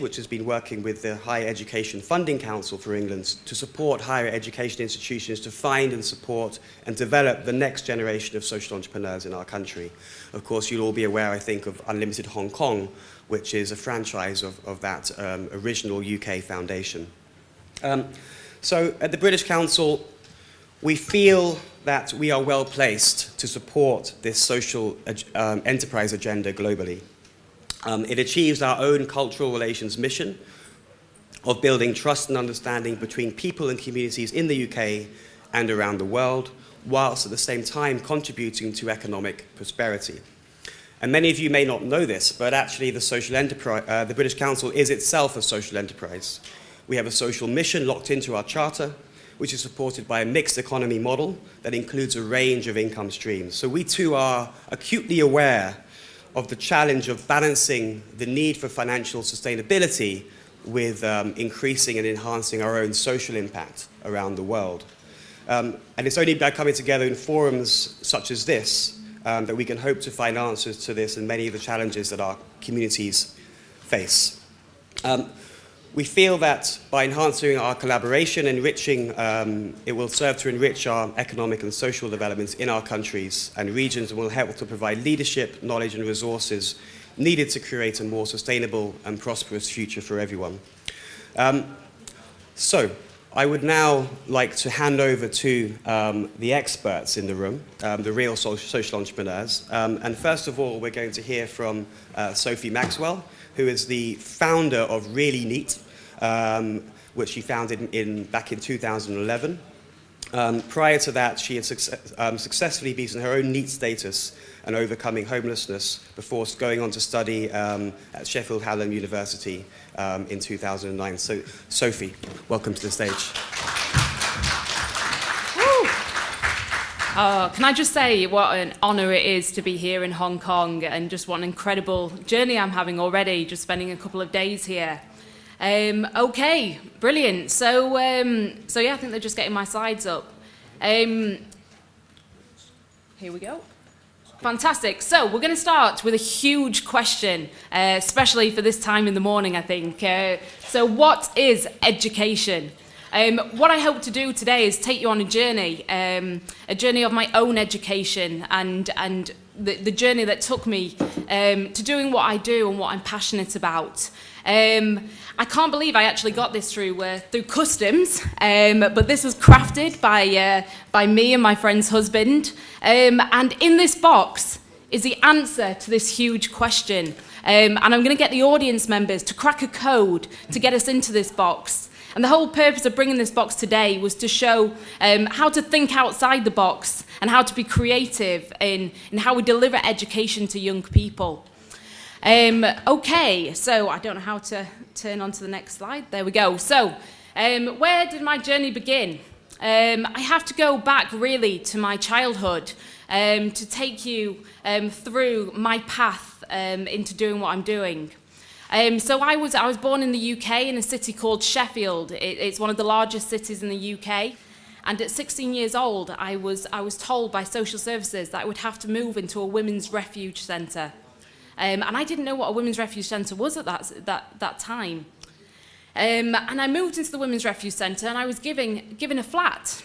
which has been working with the Higher Education Funding Council for England to support higher education institutions to find and support and develop the next generation of social entrepreneurs in our country. Of course, you'll all be aware, I think, of Unlimited Hong Kong, which is a franchise of that original UK foundation. So at the British Council, we feel that we are well placed to support this social enterprise agenda globally. It achieves our own cultural relations mission of building trust and understanding between people and communities in the UK and around the world, whilst at the same time contributing to economic prosperity. And many of you may not know this, but actually the British Council is itself a social enterprise. We have a social mission locked into our charter, which is supported by a mixed economy model that includes a range of income streams. So we too are acutely aware of the challenge of balancing the need for financial sustainability with increasing and enhancing our own social impact around the world. And it's only by coming together in forums such as this that we can hope to find answers to this and many of the challenges that our communities face. We feel that by enhancing our collaboration, it will serve to enrich our economic and social developments in our countries and regions and will help to provide leadership, knowledge and resources needed to create a more sustainable and prosperous future for everyone. So I would now like to hand over to the experts in the room, the real social entrepreneurs. And first of all, we're going to hear from Sophie Maxwell, who is the founder of Really NEET, which she founded back in 2011. Prior to that, she had successfully beaten her own NEET status and overcoming homelessness before going on to study at Sheffield Hallam University in 2009. So, Sophie, welcome to the stage. Can I just say what an honour it is to be here in Hong Kong and just what an incredible journey I'm having already, just spending a couple of days here. Okay, brilliant. So yeah, I think they're just getting my slides up. Here we go. Fantastic. So we're going to start with a huge question, especially for this time in the morning, I think. So what is education? What I hope to do today is take you on a journey of my own education and the journey that took me to doing what I do and what I'm passionate about. I can't believe I actually got this through customs, but this was crafted by me and my friend's husband. And in this box is the answer to this huge question. And I'm going to get the audience members to crack a code to get us into this box. And the whole purpose of bringing this box today was to show how to think outside the box and how to be creative in how we deliver education to young people. Okay, so I don't know how to turn on to the next slide. There we go. So, where did my journey begin? I have to go back really to my childhood to take you through my path into doing what I'm doing. So I was born in the UK in a city called Sheffield. It's one of the largest cities in the UK. And at 16 years old, I was told by social services that I would have to move into a women's refuge centre. And I didn't know what a women's refuge centre was at that time. And I moved into the women's refuge centre and I was given a flat.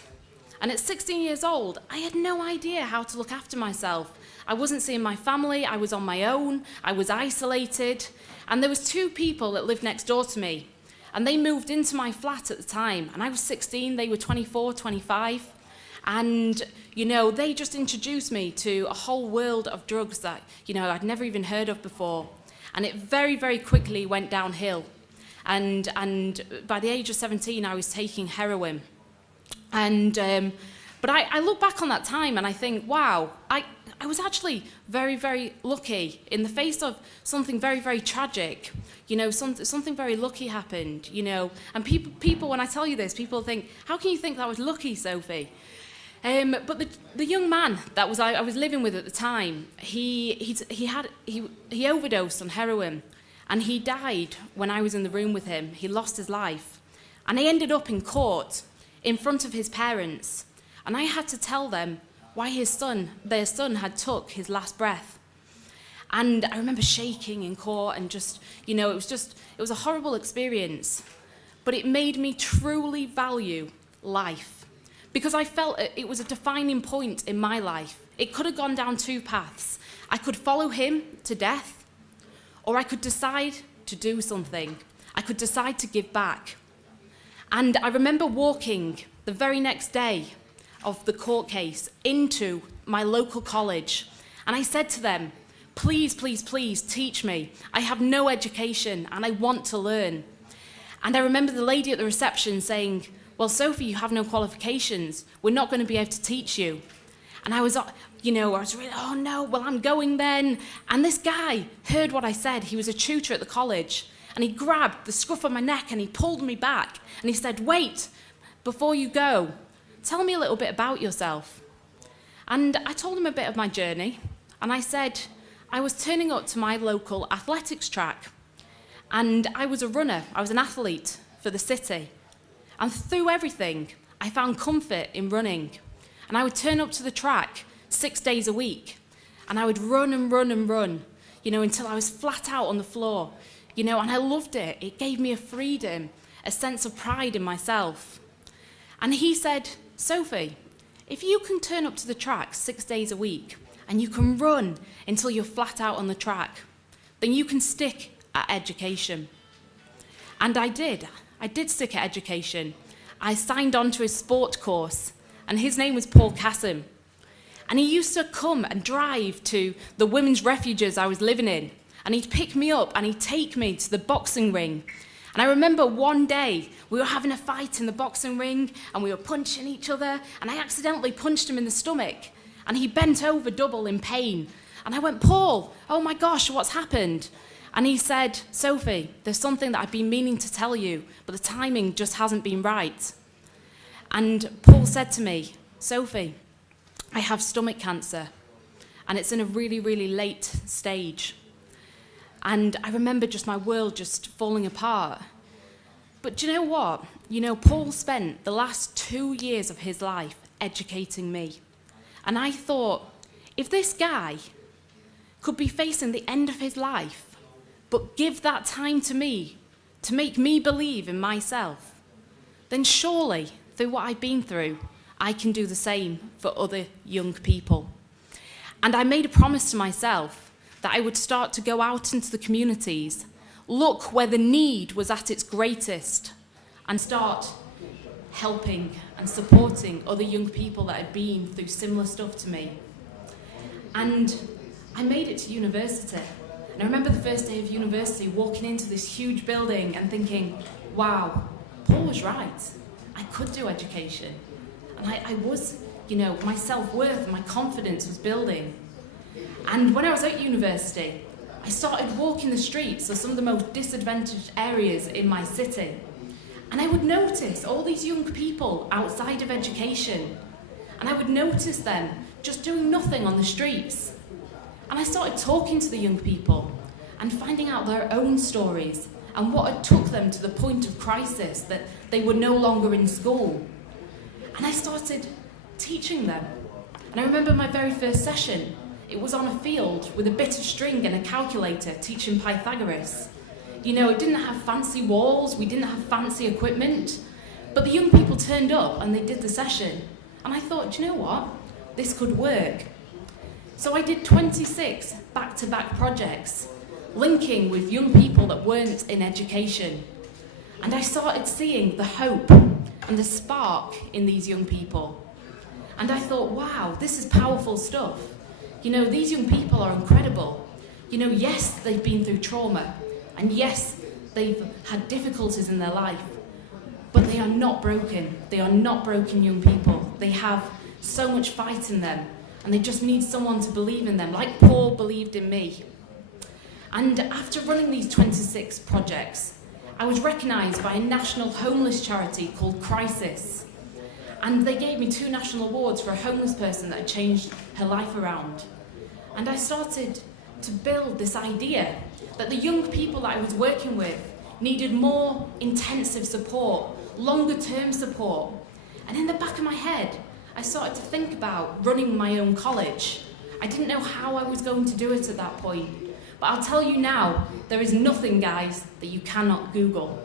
And at 16 years old, I had no idea how to look after myself. I wasn't seeing my family, I was on my own, I was isolated. And there was two people that lived next door to me. And they moved into my flat at the time. And I was 16, they were 24, 25. And, you know, they just introduced me to a whole world of drugs that, you know, I'd never even heard of before. And it very, very quickly went downhill. And by the age of 17, I was taking heroin. And, but I look back on that time and I think, wow, I was actually very, very lucky in the face of something very, very tragic. You know, something very lucky happened, you know. And people, when I tell you this, people think, how can you think that I was lucky, Sophie? But the young man that I was living with at the time, he overdosed on heroin, and he died when I was in the room with him. He lost his life, and I ended up in court in front of his parents, and I had to tell them why their son had took his last breath. And I remember shaking in court and just, you know, it was a horrible experience. But it made me truly value life, because I felt it was a defining point in my life. It could have gone down two paths. I could follow him to death, or I could decide to do something. I could decide to give back. And I remember walking the very next day of the court case into my local college, and I said to them, please, please, please teach me. I have no education and I want to learn. And I remember the lady at the reception saying, well, Sophie, you have no qualifications. We're not going to be able to teach you. And I was really, oh no, well, I'm going then. And this guy heard what I said. He was a tutor at the college. And he grabbed the scruff of my neck and he pulled me back. And he said, wait, before you go, tell me a little bit about yourself. And I told him a bit of my journey. And I said, I was turning up to my local athletics track. And I was a runner, I was an athlete for the city. And through everything, I found comfort in running. And I would turn up to the track 6 days a week. And I would run and run and run, until I was flat out on the floor. And I loved it. It gave me a freedom, a sense of pride in myself. And he said, Sophie, if you can turn up to the track 6 days a week, and you can run until you're flat out on the track, then you can stick at education. And I did. I did stick at education. I signed on to his sport course, and his name was Paul Karazin. And he used to come and drive to the women's refuges I was living in, and he'd pick me up and he'd take me to the boxing ring. And I remember one day we were having a fight in the boxing ring and we were punching each other, and I accidentally punched him in the stomach, and he bent over double in pain. And I went, Paul, oh my gosh, what's happened? And he said, Sophie, there's something that I've been meaning to tell you, but the timing just hasn't been right. And Paul said to me, Sophie, I have stomach cancer, and it's in a really, really late stage. And I remember just my world just falling apart. But do you know what? Paul spent the last 2 years of his life educating me. And I thought, if this guy could be facing the end of his life, but give that time to me, to make me believe in myself, then surely, through what I've been through, I can do the same for other young people. And I made a promise to myself that I would start to go out into the communities, look where the need was at its greatest, and start helping and supporting other young people that had been through similar stuff to me. And I made it to university. And I remember the first day of university walking into this huge building and thinking, wow, Paul was right. I could do education. And I was, my self-worth and my confidence was building. And when I was at university, I started walking the streets of some of the most disadvantaged areas in my city. And I would notice all these young people outside of education. And I would notice them just doing nothing on the streets. And I started talking to the young people and finding out their own stories and what had took them to the point of crisis that they were no longer in school. And I started teaching them. And I remember my very first session, it was on a field with a bit of string and a calculator teaching Pythagoras. It didn't have fancy walls, we didn't have fancy equipment, but the young people turned up and they did the session. And I thought, do you know what? This could work. So I did 26 back-to-back projects, linking with young people that weren't in education. And I started seeing the hope and the spark in these young people. And I thought, wow, this is powerful stuff. These young people are incredible. Yes, they've been through trauma, and yes, they've had difficulties in their life, but they are not broken. They are not broken young people. They have so much fight in them. And they just need someone to believe in them, like Paul believed in me. And after running these 26 projects, I was recognised by a national homeless charity called Crisis. And they gave me 2 national awards for a homeless person that had changed her life around. And I started to build this idea that the young people that I was working with needed more intensive support, longer term support. And in the back of my head, I started to think about running my own college. I didn't know how I was going to do it at that point, But I'll tell you now, there is nothing, guys, that you cannot Google.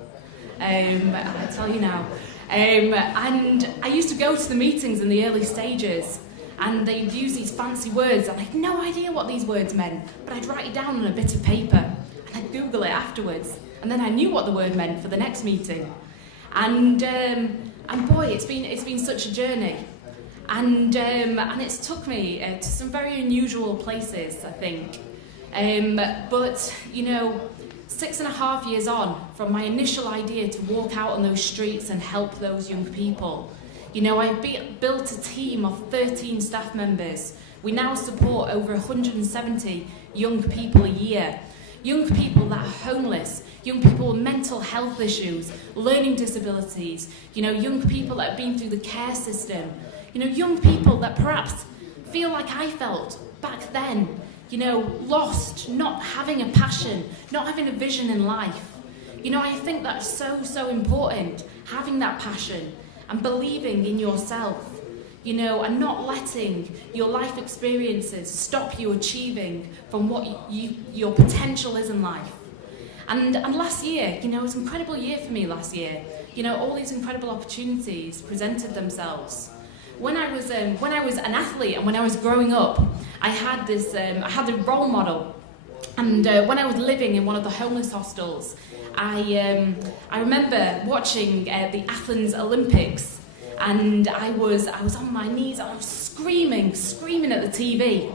I'll tell you now. And I used to go to the meetings in the early stages, and they'd use these fancy words, and I had no idea what these words meant, but I'd write it down on a bit of paper, and I'd Google it afterwards, and then I knew what the word meant for the next meeting. And boy, it's been such a journey. And it's took me to some very unusual places, I think. But, you know, 6.5 years on, from my initial idea to walk out on those streets and help those young people, you know, I've built a team of 13 staff members. We now support over 170 young people a year. Young people that are homeless, young people with mental health issues, learning disabilities, you know, young people that have been through the care system, you know, young people that perhaps feel like I felt back then, you know, lost, not having a passion, not having a vision in life. You know, I think that's so important, having that passion and believing in yourself, you know, and not letting your life experiences stop you achieving from what your potential is in life. And last year, you know, it was an incredible year for me last year. You know, all these incredible opportunities presented themselves. When I was an athlete and when I was growing up, I had the role model. And when I was living in one of the homeless hostels, I remember watching the Athens Olympics, and I was on my knees and I was screaming at the TV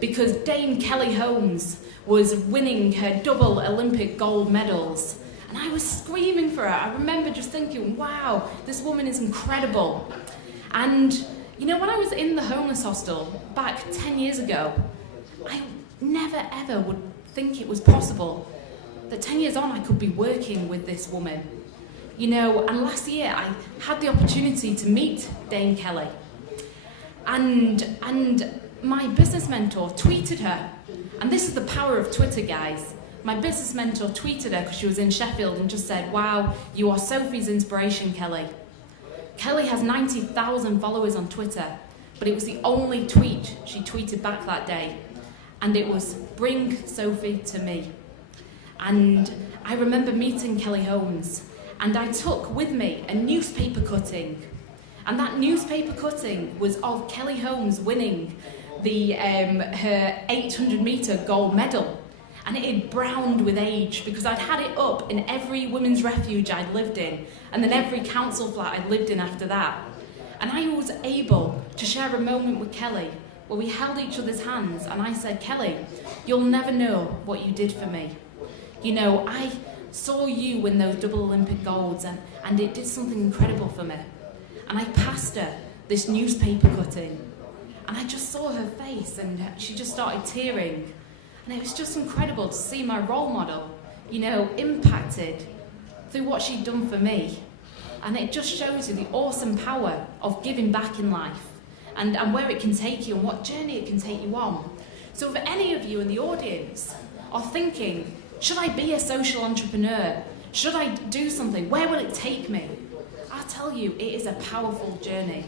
because Dame Kelly Holmes was winning her double Olympic gold medals. And I was screaming for her. I remember just thinking, wow, this woman is incredible. And, you know, when I was in the homeless hostel back 10 years ago, I never ever would think it was possible that 10 years on I could be working with this woman. You know, and last year I had the opportunity to meet Dame Kelly. And my business mentor tweeted her. And this is the power of Twitter, guys. My business mentor tweeted her because she was in Sheffield and just said, wow, you are Sophie's inspiration, Kelly. Kelly has 90,000 followers on Twitter, but it was the only tweet she tweeted back that day. And it was, bring Sophie to me. And I remember meeting Kelly Holmes, and I took with me a newspaper cutting. And that newspaper cutting was of Kelly Holmes winning her 800-meter gold medal. And it had browned with age because I'd had it up in every women's refuge I'd lived in, and then every council flat I'd lived in after that. And I was able to share a moment with Kelly where we held each other's hands, and I said, Kelly, you'll never know what you did for me. You know, I saw you win those double Olympic golds, and it did something incredible for me. And I passed her this newspaper cutting, and I just saw her face, and she just started tearing. And it was just incredible to see my role model, you know, impacted through what she'd done for me. And it just shows you the awesome power of giving back in life and where it can take you and what journey it can take you on. So if any of you in the audience are thinking, should I be a social entrepreneur? Should I do something? Where will it take me? I'll tell you, it is a powerful journey.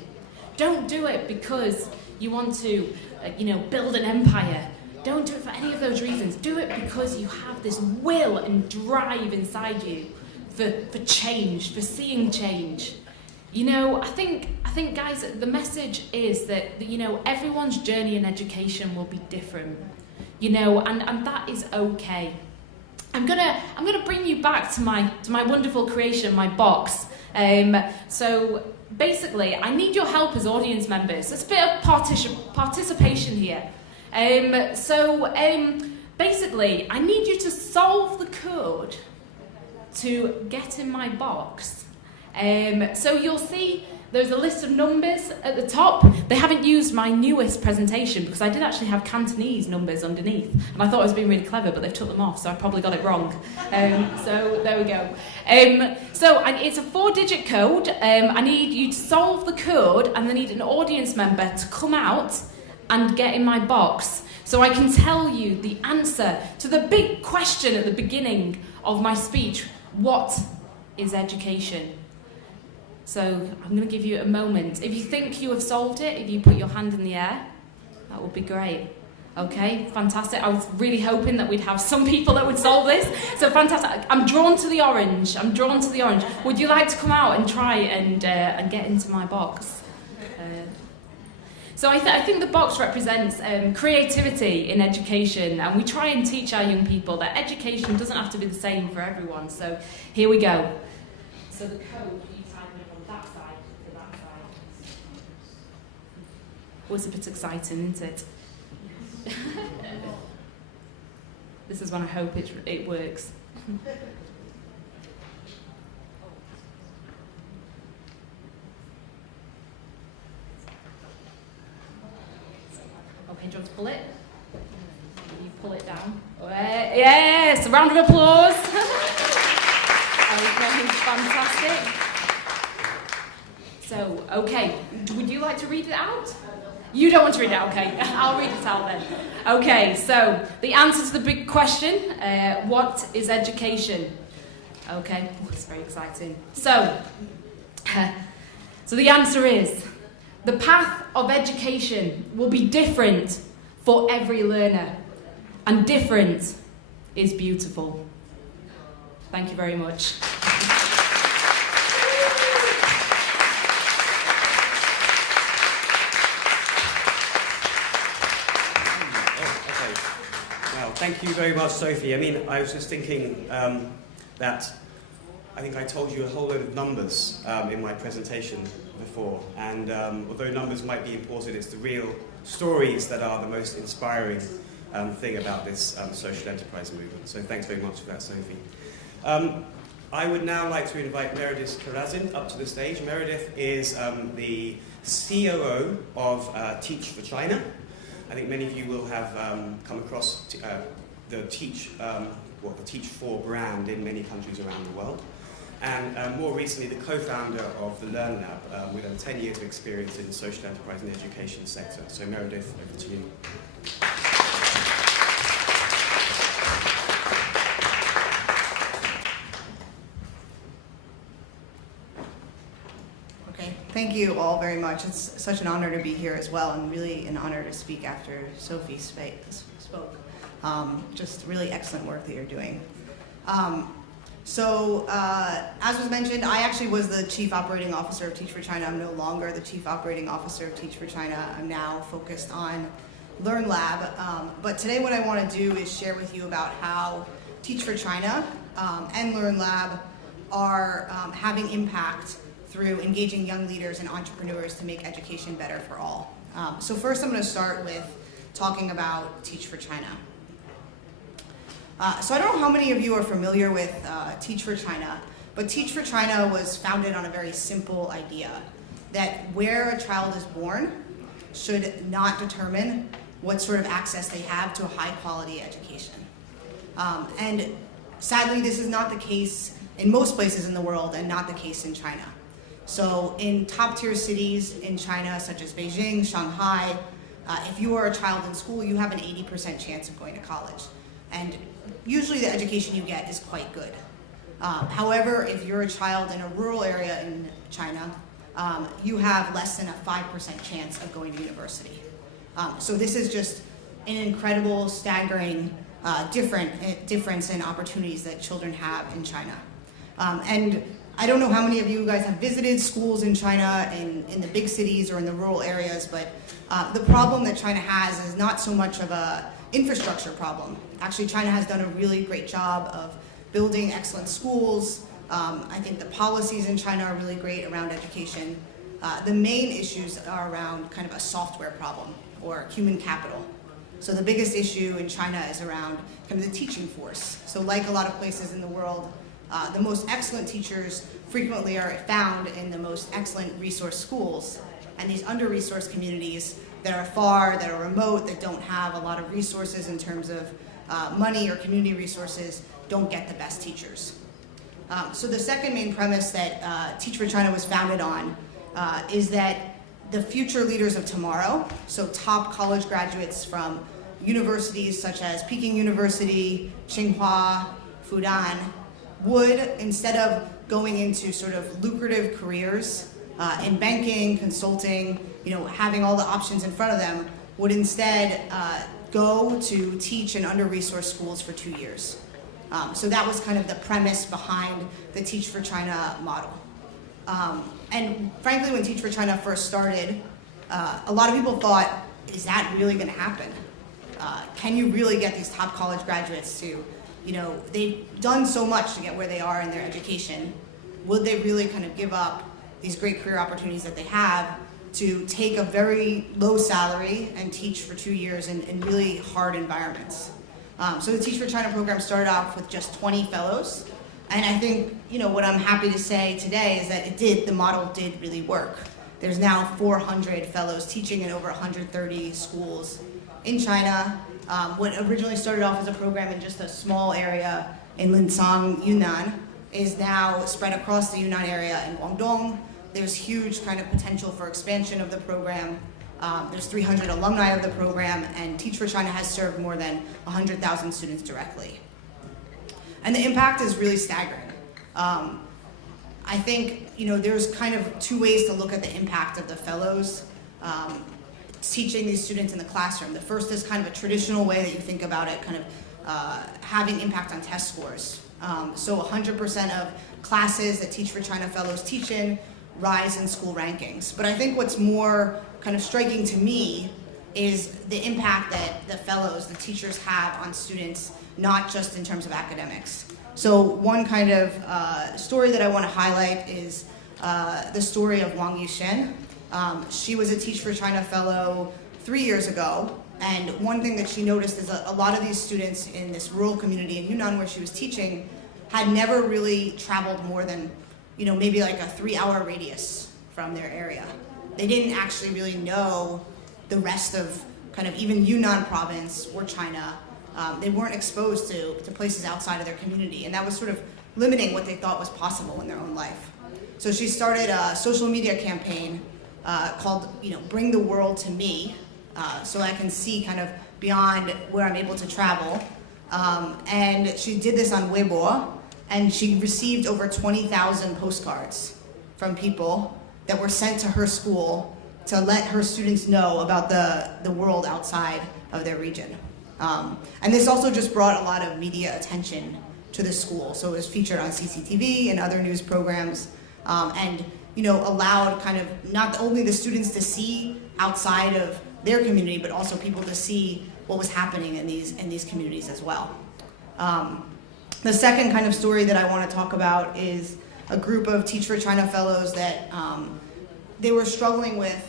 Don't do it because you want to, you know, build an empire. Don't do it for any of those reasons. Do it because you have this will and drive inside you for change, for seeing change. You know, I think, guys, the message is that, you know, everyone's journey in education will be different. You know, and that is okay. I'm gonna bring you back to my wonderful creation, my box. So basically, I need your help as audience members. There's a bit of participation here. Basically, I need you to solve the code to get in my box. So you'll see there's a list of numbers at the top. They haven't used my newest presentation because I did actually have Cantonese numbers underneath, and I thought I was being really clever, but they've took them off, so I probably got it wrong. So there we go. It's a 4-digit code. I need you to solve the code, and I need an audience member to come out and get in my box so I can tell you the answer to the big question at the beginning of my speech. What is education? So I'm going to give you a moment. If you think you have solved it, if you put your hand in the air, that would be great. Okay, fantastic. I was really hoping that we'd have some people that would solve this. So fantastic. I'm drawn to the orange. Would you like to come out and try and get into my box? So I think the box represents creativity in education, and we try and teach our young people that education doesn't have to be the same for everyone. So here we go. So the code, you type it from that side to that side. Was a bit exciting, isn't it? This is when I hope it works. Okay, do you want to pull it? You pull it down. Yes, a round of applause. Okay, fantastic. So, okay, would you like to read it out? You don't want to read it out, okay. I'll read it out then. Okay, so the answer to the big question, what is education? Okay, it's very exciting. So the answer is, the path of education will be different for every learner, and different is beautiful. Thank you very much. Thank you very much, Sophie. I mean, I was just thinking that I think I told you a whole load of numbers in my presentation before, and although numbers might be important, it's the real stories that are the most inspiring thing about this social enterprise movement. So thanks very much for that, Sophie. I would now like to invite Meredith Karazin up to the stage. Meredith is the COO of Teach for China. I think many of you will have come across the Teach For brand in many countries around the world. And more recently, the co-founder of the LearnLab with over 10 years of experience in the social enterprise and education sector. So Meredith, over to you. Thank you all very much. It's such an honor to be here as well, and really an honor to speak after Sophie spoke. Just really excellent work that you're doing. As was mentioned, I actually was the Chief Operating Officer of Teach for China. I'm no longer the Chief Operating Officer of Teach for China. I'm now focused on LearnLab. But today what I want to do is share with you about how Teach for China and LearnLab are having impact through engaging young leaders and entrepreneurs to make education better for all. So first I'm going to start with talking about Teach for China. So I don't know how many of you are familiar with Teach for China, but Teach for China was founded on a very simple idea that where a child is born should not determine what sort of access they have to a high quality education. And sadly, this is not the case in most places in the world and not the case in China. So in top tier cities in China, such as Beijing, Shanghai, if you are a child in school, you have an 80% chance of going to college. And usually the education you get is quite good. However, if you're a child in a rural area in China, you have less than a 5% chance of going to university. So this is just an incredible, staggering difference in opportunities that children have in China. And I don't know how many of you guys have visited schools in China in the big cities or in the rural areas, but the problem that China has is not so much of a infrastructure problem. Actually, China has done a really great job of building excellent schools. I think the policies in China are really great around education. The main issues are around kind of a software problem or human capital. So the biggest issue in China is around kind of the teaching force. So like a lot of places in the world, the most excellent teachers frequently are found in the most excellent resource schools, and these under-resourced communities that are far, that are remote, that don't have a lot of resources in terms of money or community resources, don't get the best teachers. So the second main premise that Teach for China was founded on is that the future leaders of tomorrow, so top college graduates from universities such as Peking University, Tsinghua, Fudan, would, instead of going into sort of lucrative careers in banking, consulting, having all the options in front of them, would instead go to teach in under-resourced schools for 2 years. So that was kind of the premise behind the Teach for China model. And frankly, when Teach for China first started, a lot of people thought, is that really going to happen? Can you really get these top college graduates to, they've done so much to get where they are in their education. Would they really kind of give up these great career opportunities that they have to take a very low salary and teach for 2 years in really hard environments? So the Teach for China program started off with just 20 fellows. And I think, what I'm happy to say today is that the model did really work. There's now 400 fellows teaching in over 130 schools in China. What originally started off as a program in just a small area in Linsang, Yunnan, is now spread across the Yunnan area in Guangdong. There's huge kind of potential for expansion of the program. There's 300 alumni of the program, and Teach for China has served more than 100,000 students directly. And the impact is really staggering. I think, there's kind of two ways to look at the impact of the fellows teaching these students in the classroom. The first is kind of a traditional way that you think about it, kind of having impact on test scores. So 100% of classes that Teach for China fellows teach in rise in school rankings. But I think what's more kind of striking to me is the impact that the fellows, the teachers, have on students, not just in terms of academics. So one kind of story that I want to highlight is the story of Wang Yushen. She was a Teach for China fellow 3 years ago, and one thing that she noticed is a lot of these students in this rural community in Yunnan where she was teaching had never really traveled more than, maybe like a 3-hour radius from their area. They didn't actually really know the rest of kind of even Yunnan province or China. They weren't exposed to places outside of their community, and that was sort of limiting what they thought was possible in their own life. So she started a social media campaign called, Bring the World to Me, so I can see kind of beyond where I'm able to travel. And she did this on Weibo, and she received over 20,000 postcards from people that were sent to her school to let her students know about the world outside of their region. And this also just brought a lot of media attention to the school. So it was featured on CCTV and other news programs, and allowed kind of not only the students to see outside of their community, but also people to see what was happening in these communities as well. The second kind of story that I want to talk about is a group of Teach for China fellows that they were struggling with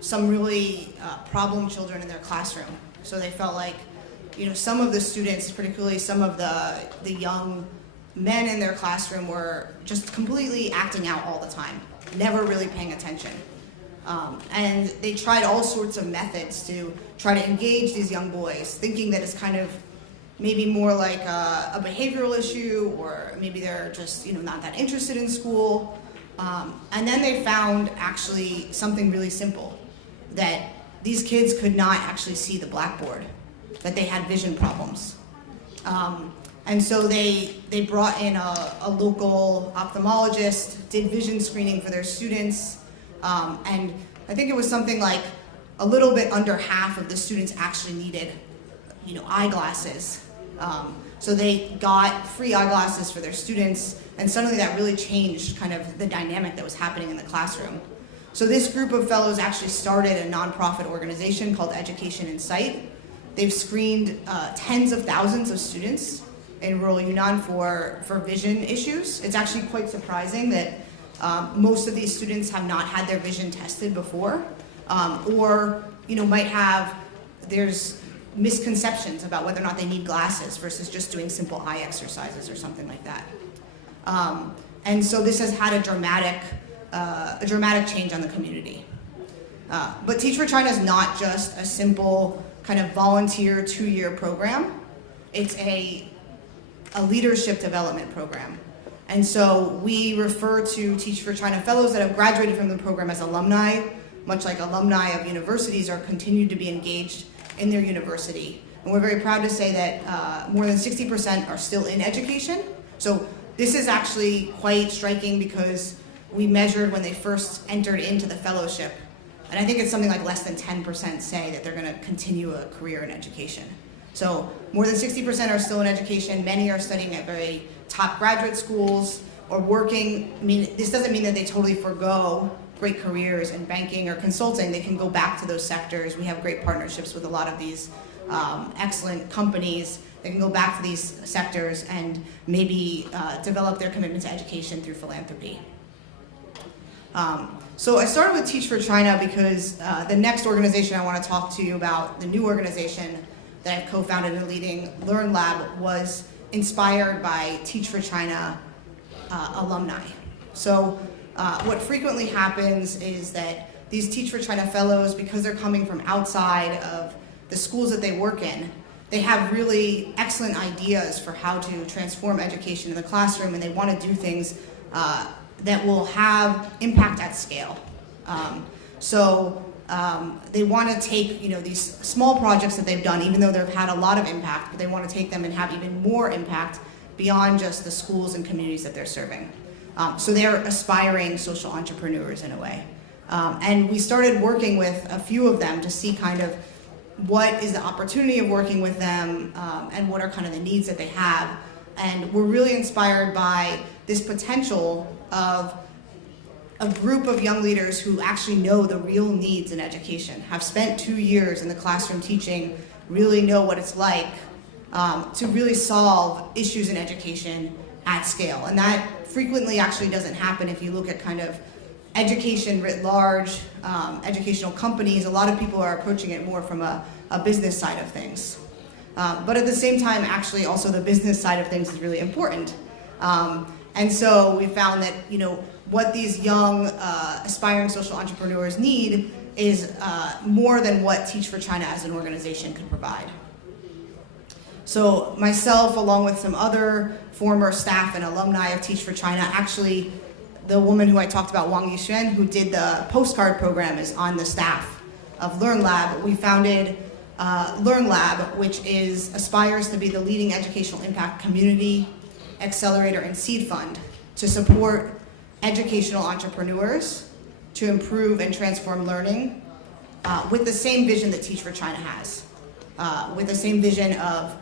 some really problem children in their classroom. So they felt like, some of the students, particularly some of the young men in their classroom, were just completely acting out all the time, never really paying attention. And they tried all sorts of methods to try to engage these young boys, thinking that it's kind of maybe more like a behavioral issue, or maybe they're just not that interested in school. And then they found actually something really simple, that these kids could not actually see the blackboard, that they had vision problems. And so they brought in a local ophthalmologist, did vision screening for their students, and I think it was something like a little bit under half of the students actually needed eyeglasses. So they got free eyeglasses for their students, and suddenly that really changed kind of the dynamic that was happening in the classroom. So this group of fellows actually started a nonprofit organization called Education in Sight. They've screened tens of thousands of students in rural Yunnan for vision issues. It's actually quite surprising that most of these students have not had their vision tested before, or might have, there's misconceptions about whether or not they need glasses versus just doing simple eye exercises or something like that. And so this has had a dramatic change on the community. But Teach for China is not just a simple kind of volunteer 2-year program. It's a leadership development program. And so we refer to Teach for China fellows that have graduated from the program as alumni, much like alumni of universities are continued to be engaged in their university. And we're very proud to say that more than 60% are still in education. So this is actually quite striking because we measured when they first entered into the fellowship. And I think it's something like less than 10% say that they're going to continue a career in education. So more than 60% are still in education. Many are studying at very top graduate schools or working. I mean, this doesn't mean that they totally forgo great careers in banking or consulting. They can go back to those sectors. We have great partnerships with a lot of these excellent companies. They can go back to these sectors and maybe develop their commitment to education through philanthropy. So I started with Teach for China because the next organization I want to talk to you about, the new organization that I've co-founded and leading, LearnLab, was inspired by Teach for China alumni. So what frequently happens is that these Teach for China fellows, because they're coming from outside of the schools that they work in, they have really excellent ideas for how to transform education in the classroom, and they want to do things that will have impact at scale. They want to take these small projects that they've done, even though they've had a lot of impact, but they want to take them and have even more impact beyond just the schools and communities that they're serving. So they're aspiring social entrepreneurs in a way. And we started working with a few of them to see kind of what is the opportunity of working with them and what are kind of the needs that they have. And we're really inspired by this potential of a group of young leaders who actually know the real needs in education, have spent 2 years in the classroom teaching, really know what it's like to really solve issues in education at scale. And that frequently actually doesn't happen if you look at kind of education writ large, educational companies. A lot of people are approaching it more from a business side of things. But at the same time, actually also the business side of things is really important. And so we found that what these young aspiring social entrepreneurs need is more than what Teach for China as an organization could provide. So myself, along with some other former staff and alumni of Teach for China, actually the woman who I talked about, Wang Yixuan, who did the postcard program, is on the staff of LearnLab. We founded LearnLab, which aspires to be the leading educational impact community accelerator and seed fund to support educational entrepreneurs to improve and transform learning with the same vision that Teach for China has, with the same vision of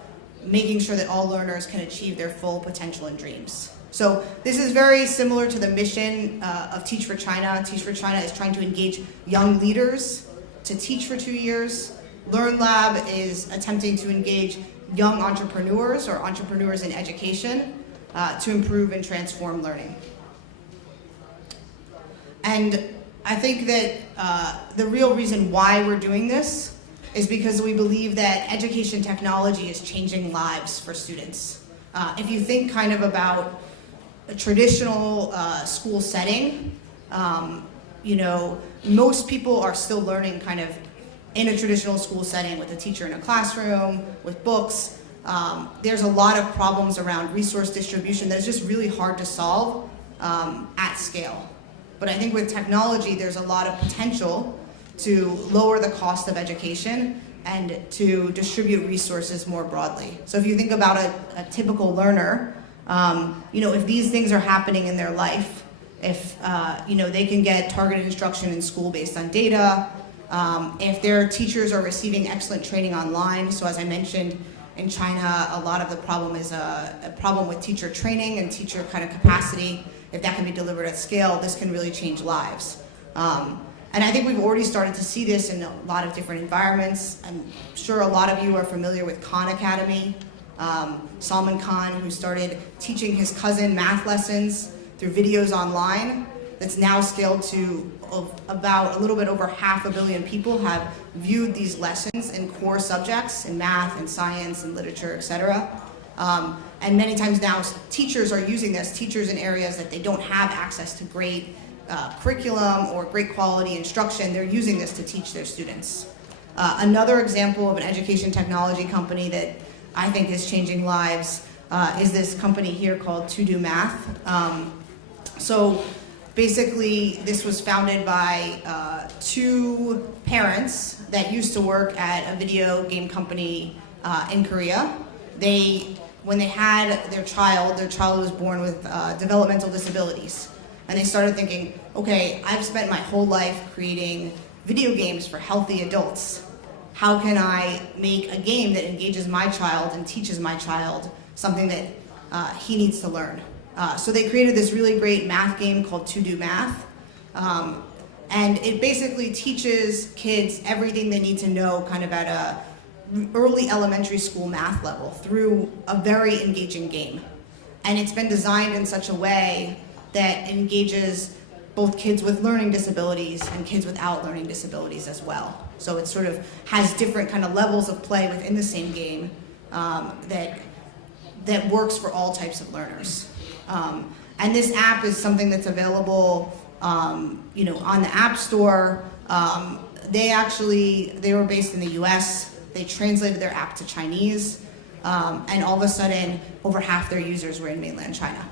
making sure that all learners can achieve their full potential and dreams. So this is very similar to the mission of Teach for China. Teach for China is trying to engage young leaders to teach for 2 years. LearnLab is attempting to engage young entrepreneurs or entrepreneurs in education to improve and transform learning. And I think that the real reason why we're doing this is because we believe that education technology is changing lives for students. If you think kind of about a traditional school setting, most people are still learning kind of in a traditional school setting with a teacher in a classroom, with books. There's a lot of problems around resource distribution that's just really hard to solve at scale. But I think with technology, there's a lot of potential to lower the cost of education and to distribute resources more broadly. So if you think about a typical learner, if these things are happening in their life, if they can get targeted instruction in school based on data, if their teachers are receiving excellent training online. So as I mentioned, in China, a lot of the problem is a problem with teacher training and teacher kind of capacity. If that can be delivered at scale, this can really change lives. And I think we've already started to see this in a lot of different environments. I'm sure a lot of you are familiar with Khan Academy. Salman Khan, who started teaching his cousin math lessons through videos online, that's now scaled to about a little bit over 500 million people have viewed these lessons in core subjects in math and science and literature, etc. And many times now teachers are using this, teachers in areas that they don't have access to great curriculum or great quality instruction. They're using this to teach their students. Another example of an education technology company that I think is changing lives is this company here called To Do Math. So basically, this was founded by 2 parents that used to work at a video game company in Korea. When they had their child was born with developmental disabilities. And they started thinking, okay, I've spent my whole life creating video games for healthy adults. How can I make a game that engages my child and teaches my child something that he needs to learn? So they created this really great math game called To Do Math. And it basically teaches kids everything they need to know kind of at a early elementary school math level through a very engaging game. And it's been designed in such a way that engages both kids with learning disabilities and kids without learning disabilities as well. So it sort of has different kind of levels of play within the same game that works for all types of learners. And this app is something that's available on the App Store. They were based in the US. They translated their app to Chinese. And all of a sudden, over half their users were in mainland China.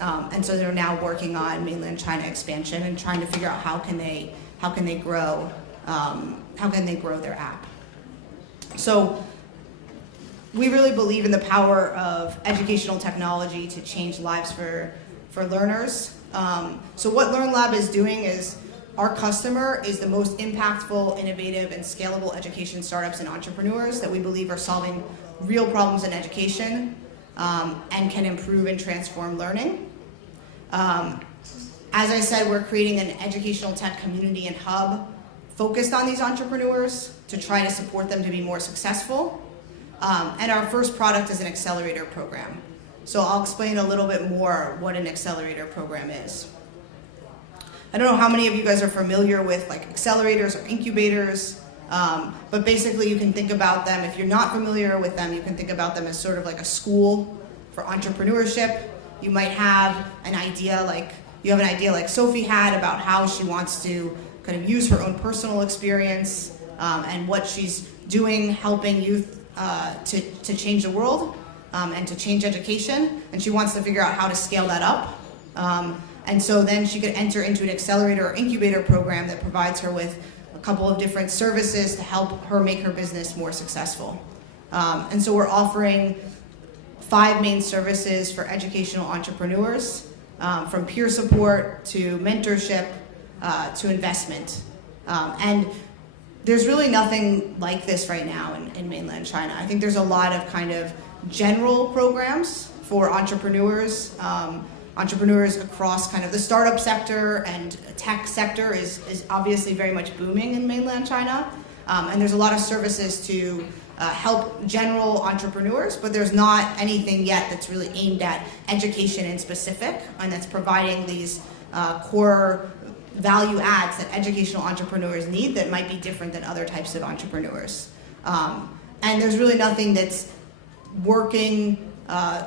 And so they're now working on mainland China expansion and trying to figure out how can they grow their app. So we really believe in the power of educational technology to change lives for learners. So what LearnLab is doing is our customer is the most impactful, innovative, and scalable education startups and entrepreneurs that we believe are solving real problems in education and can improve and transform learning. As I said, we're creating an educational tech community and hub focused on these entrepreneurs to try to support them to be more successful. And our first product is an accelerator program. So I'll explain a little bit more what an accelerator program is. I don't know how many of you guys are familiar with like accelerators or incubators, but basically you can think about them, if you're not familiar with them, you can think about them as sort of like a school for entrepreneurship. You might have an idea like Sophie had about how she wants to kind of use her own personal experience and what she's doing helping youth to change the world and to change education, and she wants to figure out how to scale that up. And so then she could enter into an accelerator or incubator program that provides her with a couple of different services to help her make her business more successful. And so we're offering 5 main services for educational entrepreneurs, from peer support to mentorship to investment. And there's really nothing like this right now in mainland China. I think there's a lot of kind of general programs for entrepreneurs. Entrepreneurs across kind of the startup sector and tech sector is obviously very much booming in mainland China. And there's a lot of services to help general entrepreneurs, but there's not anything yet that's really aimed at education in specific and that's providing these core value adds that educational entrepreneurs need that might be different than other types of entrepreneurs. And there's really nothing that's working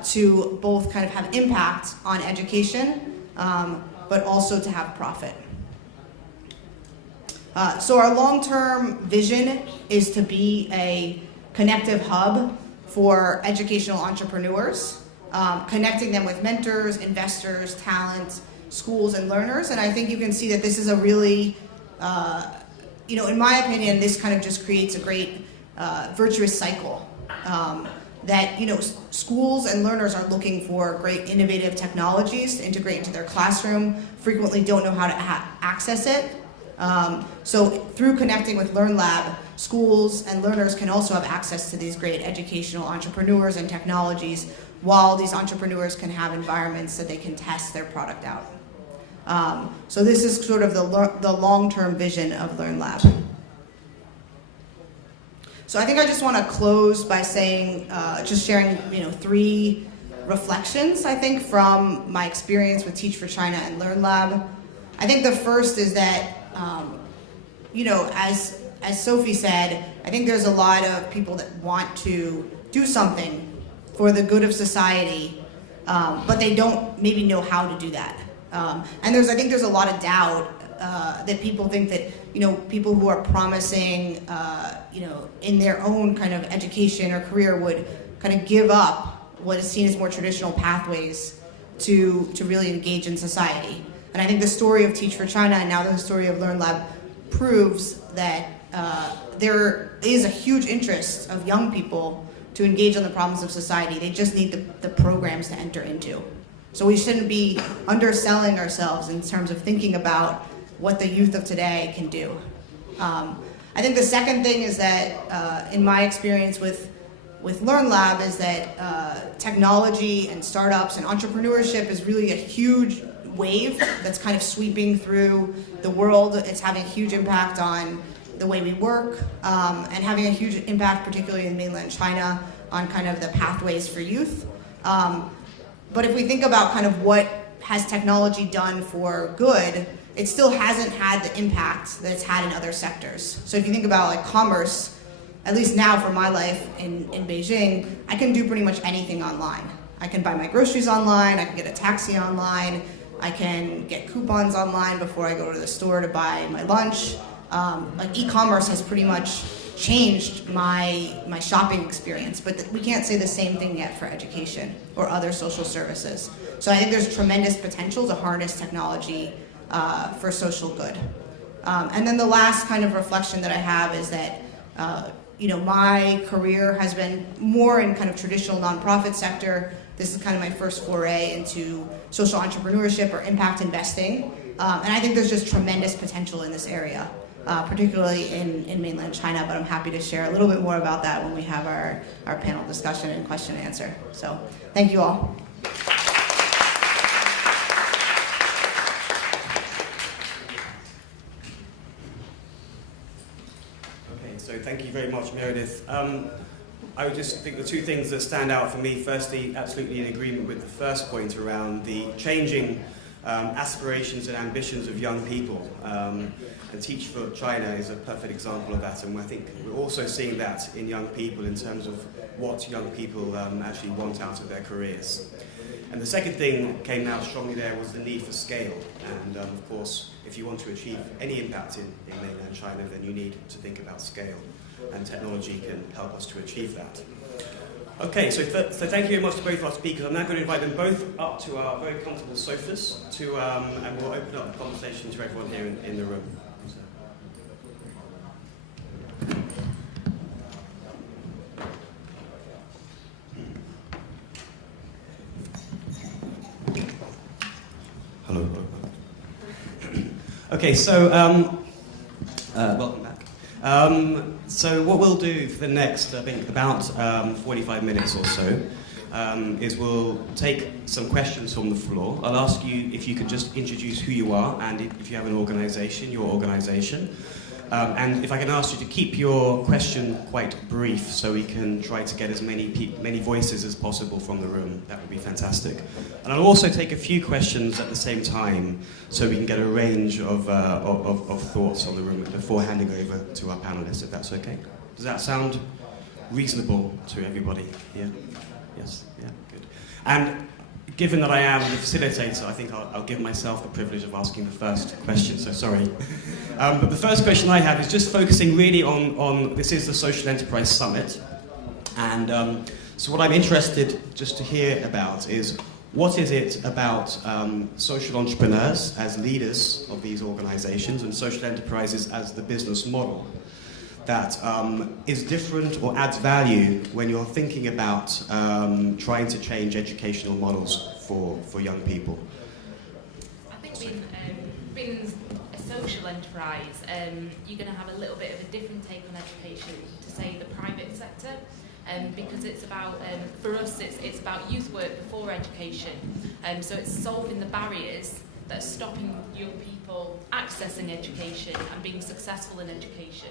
to both kind of have impact on education, but also to have profit. So our long-term vision is to be a connective hub for educational entrepreneurs, connecting them with mentors, investors, talent, schools, and learners. And I think you can see that this is a really, in my opinion, this kind of just creates a great virtuous cycle. That schools and learners are looking for great innovative technologies to integrate into their classroom, frequently don't know how to access it. So through connecting with LearnLab, schools and learners can also have access to these great educational entrepreneurs and technologies, while these entrepreneurs can have environments that they can test their product out. So this is sort of the long-term vision of LearnLab. So I think I just want to close by saying, just sharing 3 reflections, I think, from my experience with Teach for China and LearnLab. I think the first is that, as Sophie said, I think there's a lot of people that want to do something for the good of society, but they don't maybe know how to do that. And I think there's a lot of doubt that people think that people who are promising in their own kind of education or career would kind of give up what is seen as more traditional pathways to really engage in society. And I think the story of Teach for China and now the story of LearnLab proves that there is a huge interest of young people to engage on the problems of society. They just need the programs to enter into. So we shouldn't be underselling ourselves in terms of thinking about what the youth of today can do. I think the second thing is that, in my experience with LearnLab, is that technology and startups and entrepreneurship is really a huge wave that's kind of sweeping through the world. It's having a huge impact on the way we work, and having a huge impact, particularly in mainland China, on kind of the pathways for youth. But if we think about kind of what has technology done for good, it still hasn't had the impact that it's had in other sectors. So if you think about like commerce, at least now for my life in Beijing, I can do pretty much anything online. I can buy my groceries online, I can get a taxi online, I can get coupons online before I go to the store to buy my lunch. Like e-commerce has pretty much changed my shopping experience, but we can't say the same thing yet for education or other social services. So I think there's tremendous potential to harness technology for social good. And then the last kind of reflection that I have is that my career has been more in kind of traditional nonprofit sector. This is kind of my first foray into social entrepreneurship or impact investing. And I think there's just tremendous potential in this area, particularly in mainland China, but I'm happy to share a little bit more about that when we have our panel discussion and question and answer. So thank you all. So thank you very much, Meredith. I would just think the two things that stand out for me, firstly, absolutely in agreement with the first point around the changing aspirations and ambitions of young people. And Teach for China is a perfect example of that, and I think we're also seeing that in young people in terms of what young people actually want out of their careers. And the second thing that came out strongly there was the need for scale. And of course, if you want to achieve any impact in mainland China, then you need to think about scale. And technology can help us to achieve that. Okay, so thank you very much to both our speakers. I'm now going to invite them both up to our very comfortable sofas, and we'll open up the conversation to everyone here in the room. Hello. Okay, so welcome back. So what we'll do for the next, I think, about 45 minutes or so, is we'll take some questions from the floor. I'll ask you if you could just introduce who you are, and if you have an organization, your organization. And if I can ask you to keep your question quite brief, so we can try to get as many voices as possible from the room, that would be fantastic. And I'll also take a few questions at the same time, so we can get a range of thoughts on the room before handing over to our panelists, if that's okay. Does that sound reasonable to everybody here? Yes? Yeah, good. And given that I am the facilitator, I think I'll give myself the privilege of asking the first question, so sorry. But the first question I have is just focusing really on this is the Social Enterprise Summit. And so what I'm interested just to hear about is, what is it about social entrepreneurs as leaders of these organizations and social enterprises as the business model that is different or adds value when you're thinking about trying to change educational models for young people? I think being a social enterprise, you're going to have a little bit of a different take on education to, say, the private sector. Because it's about, for us, it's about youth work before education. So it's solving the barriers that are stopping young people accessing education and being successful in education.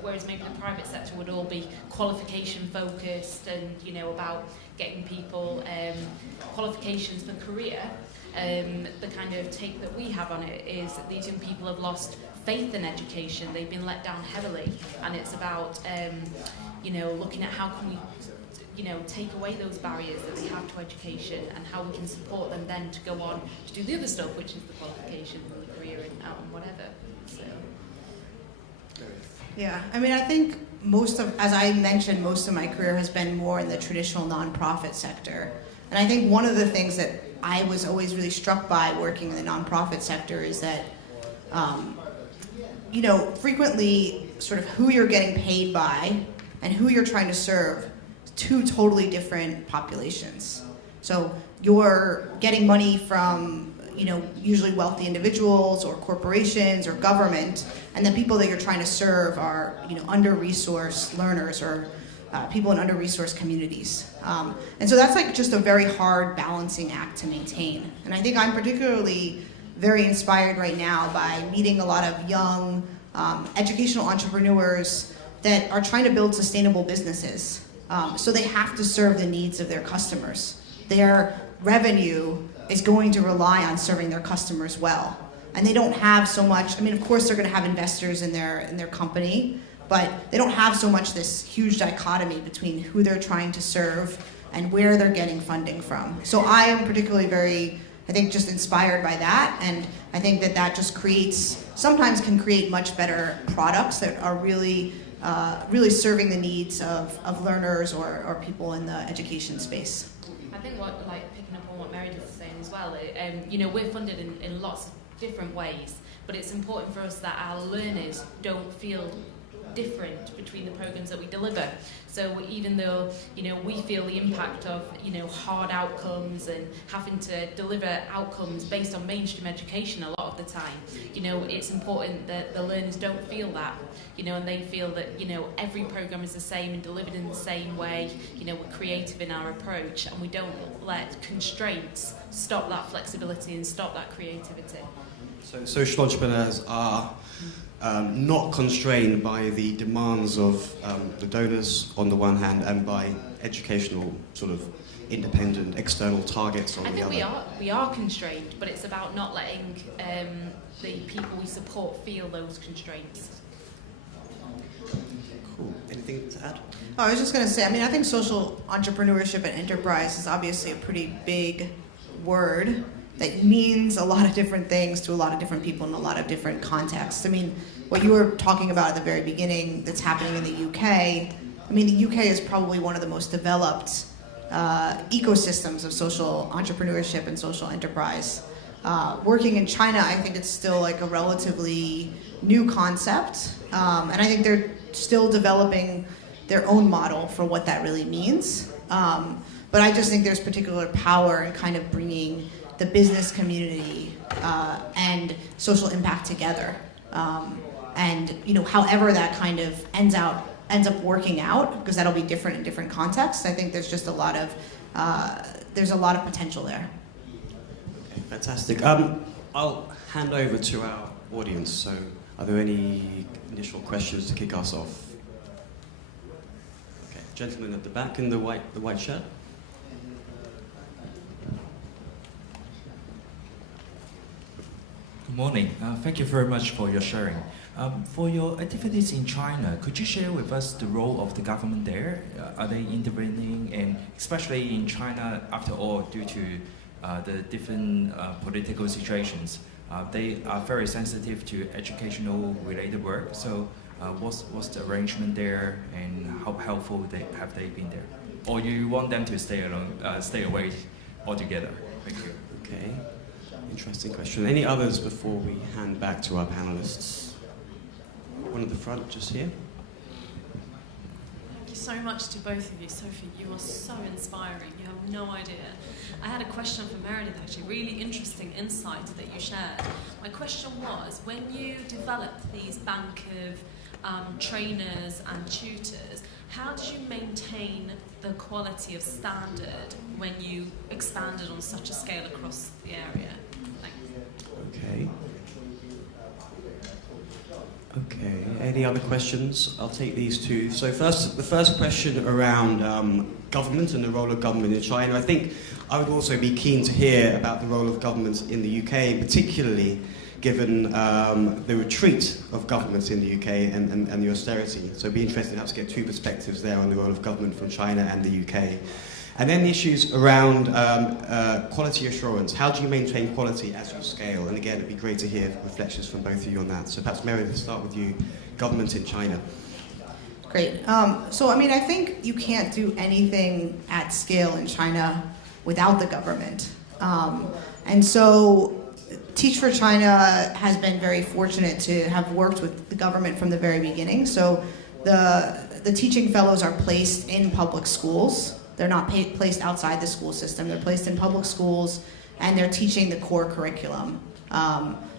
Whereas maybe the private sector would all be qualification focused and, about getting people qualifications for career. The kind of take that we have on it is that these young people have lost faith in education. They've been let down heavily, and it's about looking at how can we take away those barriers that they have to education, and how we can support them then to go on to do the other stuff, which is the qualifications and the career and out and whatever. So. Yeah, I mean, I think as I mentioned, most of my career has been more in the traditional nonprofit sector. And I think one of the things that I was always really struck by working in the nonprofit sector is that, frequently sort of who you're getting paid by and who you're trying to serve, two totally different populations. So you're getting money from, usually wealthy individuals or corporations or government, and the people that you're trying to serve are, under-resourced learners or people in under-resourced communities. And so that's like just a very hard balancing act to maintain. And I think I'm particularly very inspired right now by meeting a lot of young educational entrepreneurs that are trying to build sustainable businesses. So they have to serve the needs of their customers. Their revenue is going to rely on serving their customers well. And they don't have so much, of course they're going to have investors in their company, but they don't have so much this huge dichotomy between who they're trying to serve and where they're getting funding from. So I am particularly very, just inspired by that, and I think that just sometimes can create much better products that are really serving the needs of learners or people in the education space. I think picking up on what Meredith is saying as well, we're funded in lots of different ways, but it's important for us that our learners don't feel different between the programs that we deliver. So even though we feel the impact of hard outcomes and having to deliver outcomes based on mainstream education a lot of the time, it's important that the learners don't feel that, and they feel that every program is the same and delivered in the same way. We're creative in our approach, and we don't let constraints stop that flexibility and stop that creativity. So social entrepreneurs are not constrained by the demands of the donors on the one hand and by educational sort of independent external targets on the other. I think we are constrained, but it's about not letting the people we support feel those constraints. Cool. Anything to add? Oh, I was just going to say, I think social entrepreneurship and enterprise is obviously a pretty big word that means a lot of different things to a lot of different people in a lot of different contexts. What you were talking about at the very beginning that's happening in the UK, the UK is probably one of the most developed ecosystems of social entrepreneurship and social enterprise. Working in China, I think it's still like a relatively new concept, and I think they're still developing their own model for what that really means. But I just think there's particular power in kind of bringing the business community and social impact together. And however that kind of ends up working out, because that'll be different in different contexts. I think there's just a lot of potential there. Okay, fantastic. I'll hand over to our audience. So, are there any initial questions to kick us off? Okay, gentleman at the back in the white shirt. Good morning. Thank you very much for your sharing. For your activities in China, could you share with us the role of the government there? Are they intervening? And especially in China, after all, due to the different political situations, they are very sensitive to educational related work. So what's the arrangement there, and how helpful have they been there? Or you want them to stay away altogether? Thank you. Okay. Interesting question. Any others before we hand back to our panelists? One at the front, just here. Thank you so much to both of you. Sophie, you are so inspiring. You have no idea. I had a question for Meredith, actually. Really interesting insight that you shared. My question was, when you developed these bank of trainers and tutors, how did you maintain the quality of standard when you expanded on such a scale across the area? Okay. Okay. Any other questions? I'll take these two. So the first question around government and the role of government in China. I think I would also be keen to hear about the role of governments in the UK, particularly given the retreat of governments in the UK and the austerity. So it'd be interesting perhaps to get two perspectives there on the role of government from China and the UK. And then the issues around quality assurance. How do you maintain quality as you scale? And again, it'd be great to hear reflections from both of you on that. So perhaps Meredith, start with you, government in China. Great. So I think you can't do anything at scale in China without the government. And so Teach for China has been very fortunate to have worked with the government from the very beginning. So the teaching fellows are placed in public schools. They're not placed outside the school system. They're placed in public schools and they're teaching the core curriculum.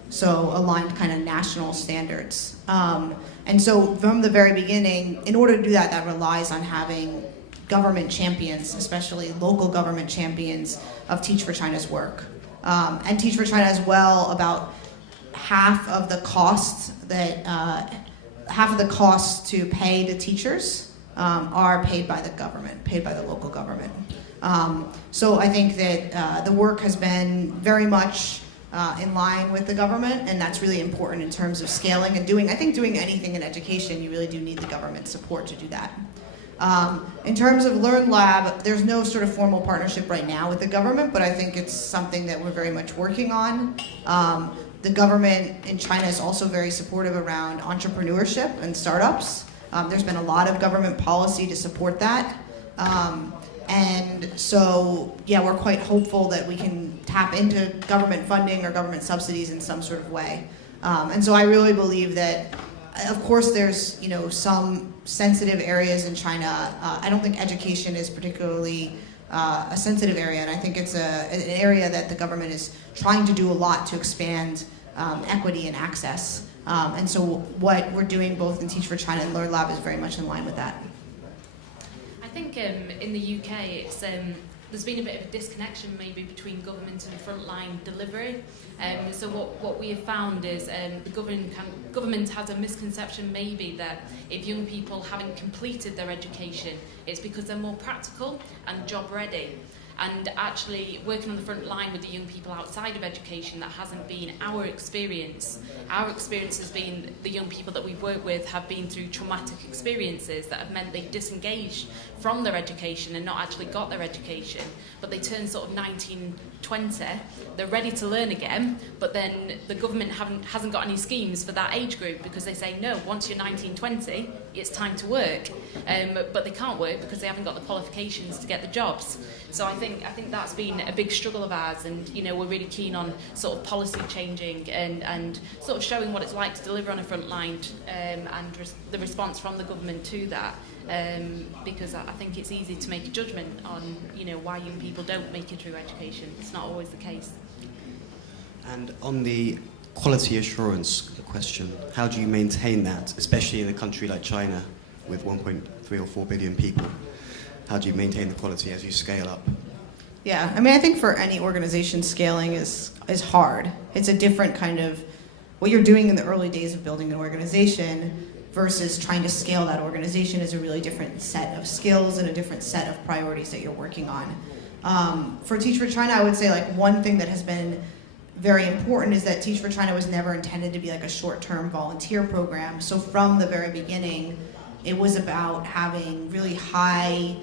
So aligned kind of national standards. And so from the very beginning, in order to do that, that relies on having government champions, especially local government champions of Teach for China's work. And Teach for China as well, about half of the costs to pay the teachers are paid by the government, paid by the local government. So I think that the work has been very much in line with the government, and that's really important in terms of scaling and doing anything in education, you really do need the government support to do that. In terms of LearnLab, there's no sort of formal partnership right now with the government, but I think it's something that we're very much working on. The government in China is also very supportive around entrepreneurship and startups. There's been a lot of government policy to support that. And so, yeah, we're quite hopeful that we can tap into government funding or government subsidies in some sort of way. And so I really believe that, of course, there's some sensitive areas in China. I don't think education is particularly a sensitive area, and I think it's an area that the government is trying to do a lot to expand equity and access. And so what we're doing both in Teach for China and LearnLab is very much in line with that. I think in the UK, there's been a bit of a disconnection maybe between government and frontline delivery. So what we have found is the government has a misconception maybe that if young people haven't completed their education, it's because they're more practical and job ready. And actually working on the front line with the young people outside of education, that hasn't been our experience. Our experience has been the young people that we've worked with have been through traumatic experiences that have meant they've disengaged from their education and not actually got their education. But they turn sort of 19, 20, they're ready to learn again, but then the government hasn't got any schemes for that age group because they say, no, once you're 19, 20, it's time to work. But they can't work because they haven't got the qualifications to get the jobs. So I think that's been a big struggle of ours, and we're really keen on sort of policy changing and sort of showing what it's like to deliver on a front line and the response from the government to that. Because I think it's easy to make a judgment on why young people don't make it through education. It's not always the case. And on the quality assurance question, how do you maintain that, especially in a country like China with 1.3 or 4 billion people? How do you maintain the quality as you scale up? Yeah, I mean, I think for any organization, scaling is hard. It's a different kind of, what you're doing in the early days of building an organization versus trying to scale that organization is a really different set of skills and a different set of priorities that you're working on. For Teach for China, I would say one thing that has been very important is that Teach for China was never intended to be a short-term volunteer program. So from the very beginning, it was about having really high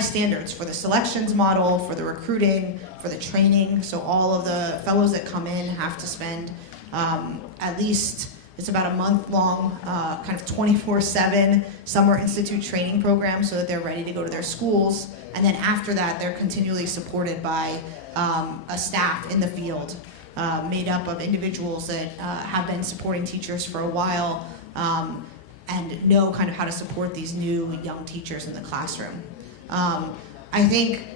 standards for the selections model, for the recruiting, for the training. So all of the fellows that come in have to spend at least, it's about a month-long, kind of 24/7 summer institute training program so that they're ready to go to their schools. And then after that, they're continually supported by a staff in the field made up of individuals that have been supporting teachers for a while and know kind of how to support these new young teachers in the classroom. I think,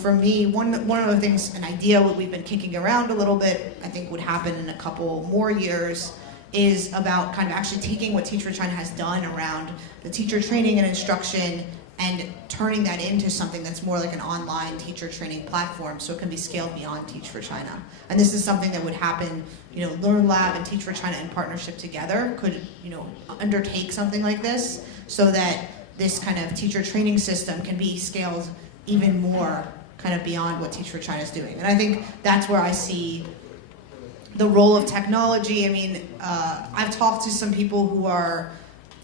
for me, one of the things, an idea what we've been kicking around a little bit, I think would happen in a couple more years, is about kind of actually taking what Teach for China has done around the teacher training and instruction and turning that into something that's more like an online teacher training platform so it can be scaled beyond Teach for China. And this is something that would happen, LearnLab and Teach for China in partnership together could, undertake something like this so that this kind of teacher training system can be scaled even more kind of beyond what Teach for China is doing. And I think that's where I see the role of technology. I mean, I've talked to some people who are,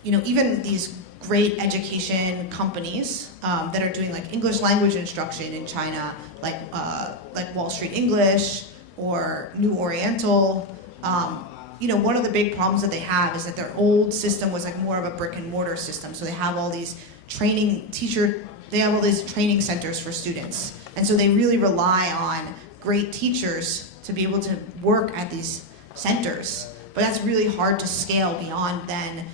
even these great education companies that are doing English language instruction in China, like Wall Street English or New Oriental. One of the big problems that they have is that their old system was more of a brick and mortar system. So they have all these training centers for students. And so they really rely on great teachers to be able to work at these centers. But that's really hard to scale beyond then,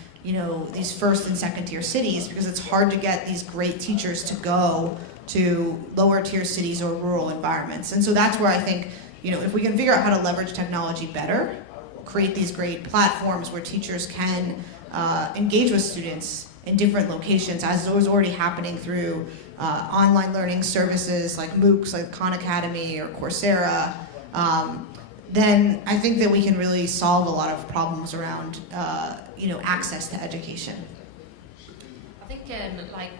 these first and second tier cities, because it's hard to get these great teachers to go to lower tier cities or rural environments. And so that's where I think, if we can figure out how to leverage technology better, create these great platforms where teachers can engage with students in different locations, as is already happening through online learning services like MOOCs, like Khan Academy or Coursera, then I think that we can really solve a lot of problems around access to education. I think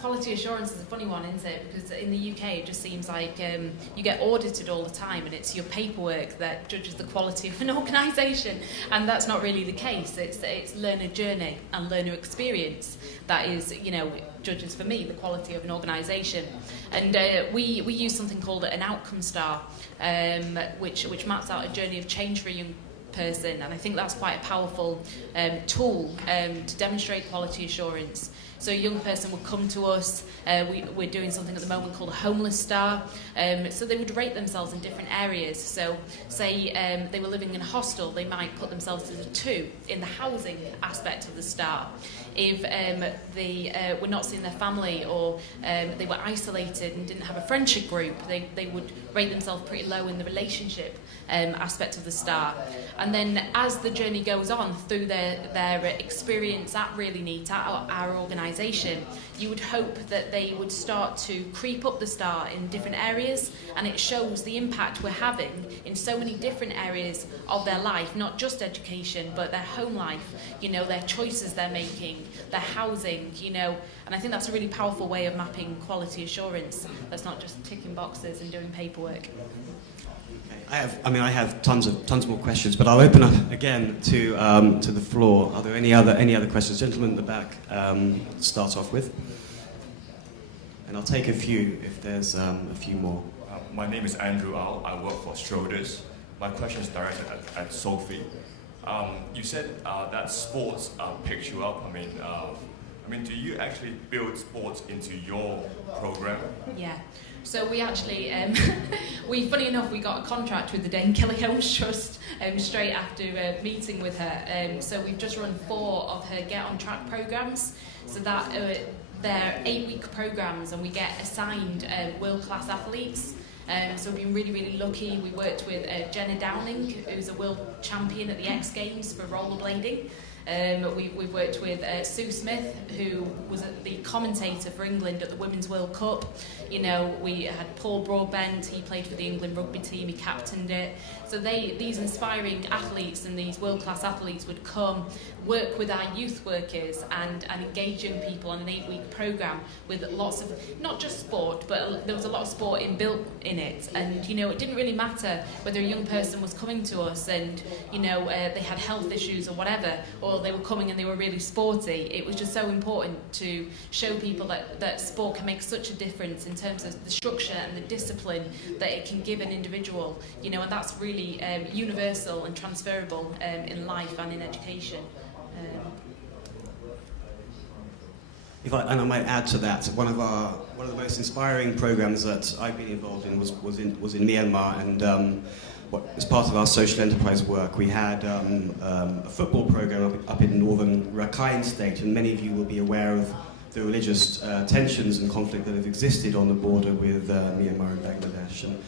quality assurance is a funny one, isn't it? Because in the UK it just seems like you get audited all the time and it's your paperwork that judges the quality of an organisation, and that's not really the case. It's learner journey and learner experience that is, judges for me the quality of an organisation. And we use something called an outcome star, which maps out a journey of change for a young person, and I think that's quite a powerful tool to demonstrate quality assurance. So a young person would come to us, we're doing something at the moment called a homeless star, so they would rate themselves in different areas. So say they were living in a hostel, they might put themselves as a 2 in the housing aspect of the star. If they were not seeing their family, or they were isolated and didn't have a friendship group, they would rate themselves pretty low in the relationship aspect of the star. And then as the journey goes on through their experience at Really NEET, at our organisation, you would hope that they would start to creep up the star in different areas, and it shows the impact we're having in so many different areas of their life, not just education, but their home life, their choices they're making, their housing, and I think that's a really powerful way of mapping quality assurance. That's not just ticking boxes and doing paperwork. I have tons more questions, but I'll open up again to the floor. Are there any other questions? Gentlemen in the back, start off with, and I'll take a few if there's a few more. My name is Andrew Au. I work for Schroders. My question is directed at Sophie. You said that sports picks you up. Do you actually build sports into your program? Yeah. So we actually, funny enough, we got a contract with the Dame Kelly Holmes Trust straight after meeting with her. So we've just run 4 of her Get On Track programs. So that they're 8-week programs, and we get assigned world-class athletes. So we've been really, really lucky. We worked with Jenna Downing, who's a world champion at the X Games for rollerblading. We've worked with Sue Smith, who was the commentator for England at the Women's World Cup. We had Paul Broadbent, he played for the England rugby team, he captained it. So these inspiring athletes and these world-class athletes would come, work with our youth workers and engage young people on an 8-week programme with lots of, not just sport, but there was a lot of sport built in it. And, it didn't really matter whether a young person was coming to us and, they had health issues or whatever, or they were coming and they were really sporty. It was just so important to show people that sport can make such a difference in terms of the structure and the discipline that it can give an individual, and that's really universal and transferable in life and in education. I might add to that, one of the most inspiring programs that I've been involved in was in Myanmar, and as part of our social enterprise work, we had a football program up in northern Rakhine State, and many of you will be aware of the religious tensions and conflict that have existed on the border with Myanmar and Bangladesh. And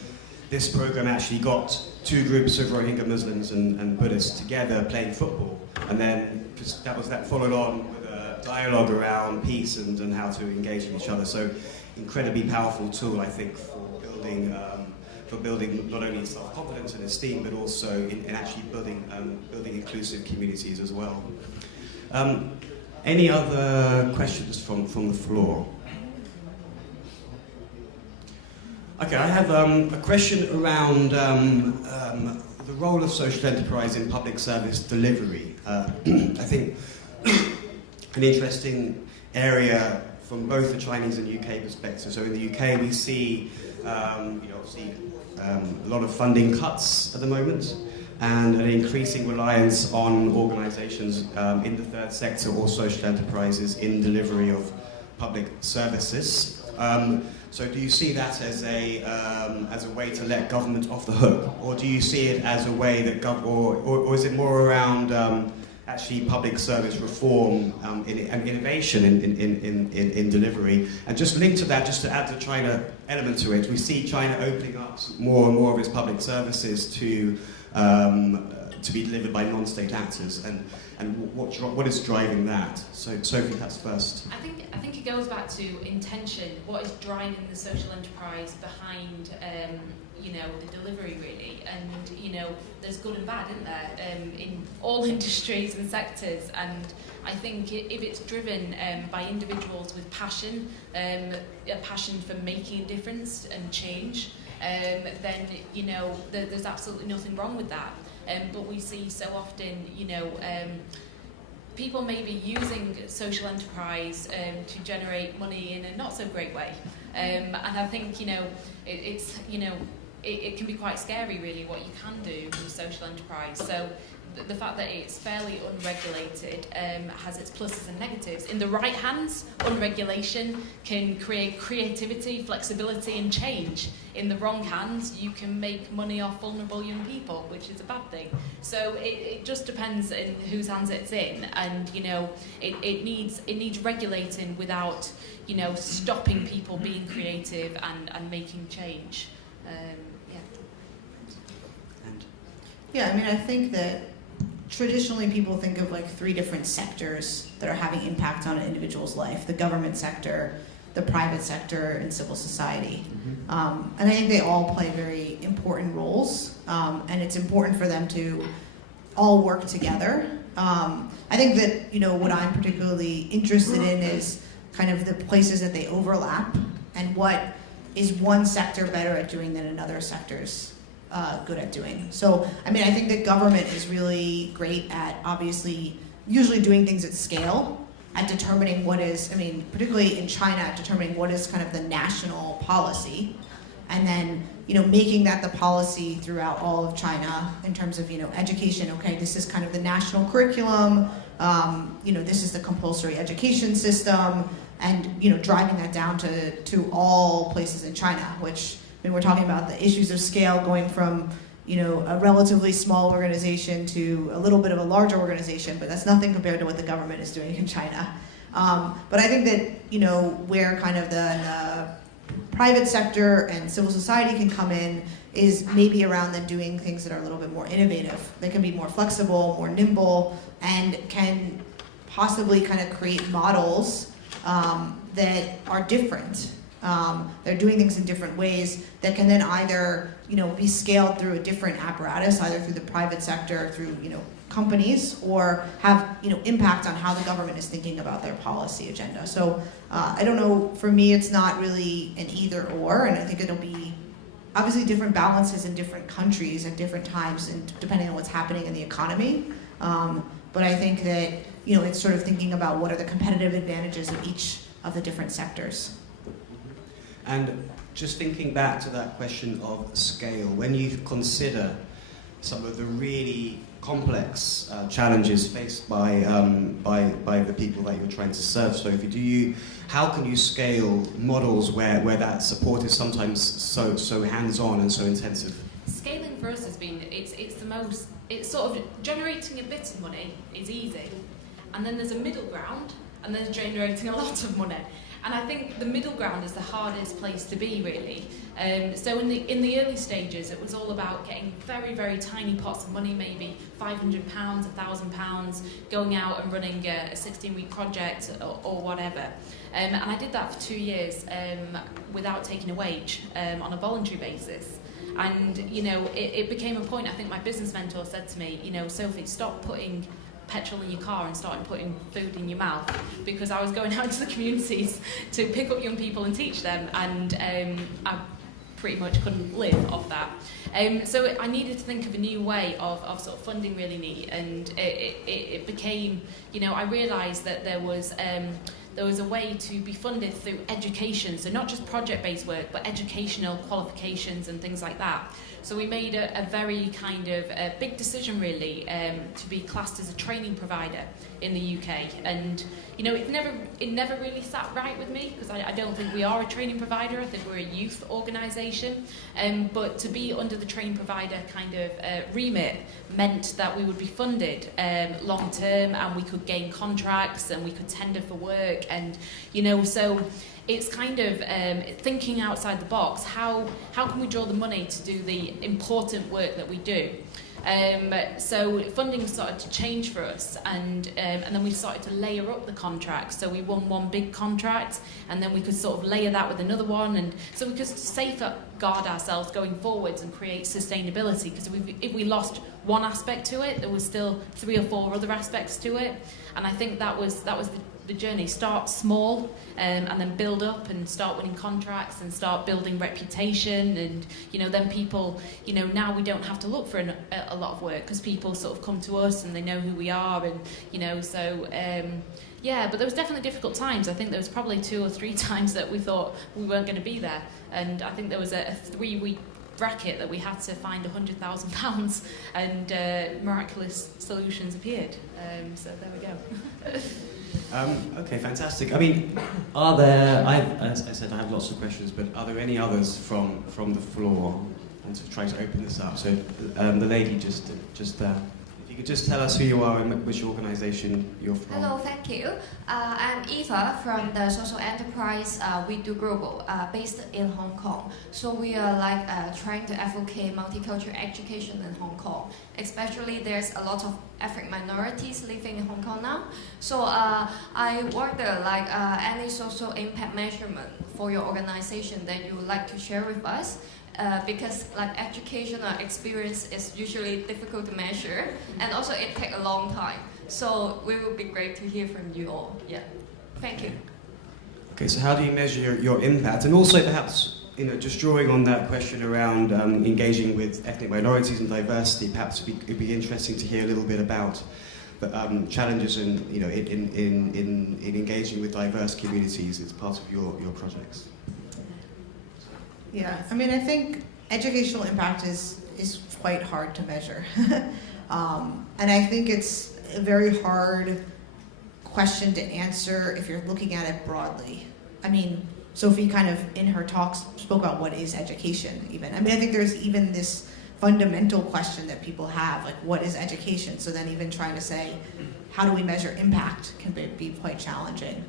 this program actually got 2 groups of Rohingya Muslims and Buddhists together playing football, and then that followed on with a dialogue around peace and how to engage with each other. So incredibly powerful tool, I think, for building not only self-confidence and esteem, but also in actually building inclusive communities as well. Any other questions from the floor? Okay, I have a question around the role of social enterprise in public service delivery. I think an interesting area from both the Chinese and UK perspective. So in the UK, we see, obviously, a lot of funding cuts at the moment, and an increasing reliance on organisations in the third sector or social enterprises in delivery of public services. So do you see that as a way to let government off the hook, or do you see it as a way that or is it more around actually public service reform and innovation in delivery. And just linked to that, just to add the China element to it, we see China opening up more and more of its public services to be delivered by non-state actors. And what is driving that? So Sophie, that's first. I think it goes back to intention. What is driving the social enterprise behind the delivery really? And there's good and bad, isn't there? In all industries and sectors. And I think if it's driven by individuals with passion, a passion for making a difference and change, then there's absolutely nothing wrong with that. But we see so often, people may be using social enterprise to generate money in a not so great way, and I think it can be quite scary really what you can do with social enterprise. So the fact that it's fairly unregulated has its pluses and negatives. In the right hands, unregulation can create creativity, flexibility and change. In the wrong hands, you can make money off vulnerable young people, which is a bad thing. So it just depends in whose hands it's in, and it needs regulating without stopping people being creative and making change. Yeah, I mean, I think that traditionally people think of like 3 different sectors that are having impact on an individual's life: the government sector, the private sector, and civil society. And I think they all play very important roles, and it's important for them to all work together. I think that what I'm particularly interested in is kind of the places that they overlap, and what is one sector better at doing than another sector's good at doing. So, I mean, I think that government is really great at obviously usually doing things at scale, at determining what is, I mean, particularly in China, at determining what is kind of the national policy, and then, making that the policy throughout all of China in terms of, education. Okay, this is kind of the national curriculum, this is the compulsory education system, and, driving that down to all places in China, which, I mean, we're talking about the issues of scale going from, a relatively small organization to a little bit of a larger organization, but that's nothing compared to what the government is doing in China. But I think that, where kind of the private sector and civil society can come in is maybe around them doing things that are a little bit more innovative. They can be more flexible, more nimble, and can possibly kind of create models that are different. They're doing things in different ways that can then either, be scaled through a different apparatus, either through the private sector, through, companies, or have, impact on how the government is thinking about their policy agenda. So I don't know, for me it's not really an either or, and I think it'll be obviously different balances in different countries at different times, and depending on what's happening in the economy. But I think that, it's sort of thinking about what are the competitive advantages of each of the different sectors. And just thinking back to that question of scale, when you consider some of the really complex challenges faced by the people that you're trying to serve, Sophie, how can you scale models where that support is sometimes so hands-on and so intensive? Scaling for us has been, it's sort of generating a bit of money is easy, and then there's a middle ground, and there's generating a lot of money. And I think the middle ground is the hardest place to be, really. So in the early stages, it was all about getting very, very tiny pots of money, maybe £500, £1,000, going out and running a 16-week project or whatever. And I did that for 2 years without taking a wage on a voluntary basis. And, it became a point, I think my business mentor said to me, Sophie, stop putting petrol in your car and started putting food in your mouth, because I was going out into the communities to pick up young people and teach them, and I pretty much couldn't live off that. So I needed to think of a new way of sort of funding Really NEET, and it became, I realised that there was a way to be funded through education, so not just project-based work, but educational qualifications and things like that, So we made a very kind of a big decision really to be classed as a training provider in the UK. And you know, it never really sat right with me, because I don't think we are a training provider. I think we're a youth organisation. But to be under the training provider kind of remit meant that we would be funded long term, and we could gain contracts and we could tender for work. And you know, so it's kind of thinking outside the box. How can we draw the money to do the important work that we do? So funding started to change for us, and then we started to layer up the contracts. So we won one big contract, and then we could sort of layer that with another one, and so we could safeguard ourselves going forwards and create sustainability. Because if we lost one aspect to it, there was still 3 or 4 other aspects to it, and I think that was the journey. Start small, and then build up and start winning contracts and start building reputation, and you know, then people, you know, now we don't have to look for a lot of work, because people sort of come to us and they know who we are, and you know, so yeah, but there was definitely difficult times. I think there was probably 2 or 3 times that we thought we weren't going to be there, and I think there was a 3-week bracket that we had to find £100,000, and miraculous solutions appeared. So there we go. Okay, fantastic. I mean, are there, as I said, I have lots of questions, but are there any others from the floor? And to try to open this up. So the lady just there. If you could just tell us who you are and which organisation you're from. Hello, thank you. I'm Eva from the social enterprise We Do Global, based in Hong Kong. So we are like trying to advocate multicultural education in Hong Kong. Especially there's a lot of ethnic minorities living in Hong Kong now. So I wonder like any social impact measurement for your organization that you would like to share with us. Because like educational experience is usually difficult to measure, and also it takes a long time. So it would be great to hear from you all. Yeah, thank you. Okay, so how do you measure your impact? And also perhaps, you know, just drawing on that question around engaging with ethnic minorities and diversity, perhaps it'd be interesting to hear a little bit about the challenges in, you know, in engaging with diverse communities as part of your projects. Yeah, I mean, I think educational impact is quite hard to measure. And I think it's a very hard question to answer if you're looking at it broadly. I mean, Sophie kind of in her talks spoke about what is education even. I mean, I think there's even this fundamental question that people have, like what is education? So then even trying to say, how do we measure impact can be quite challenging.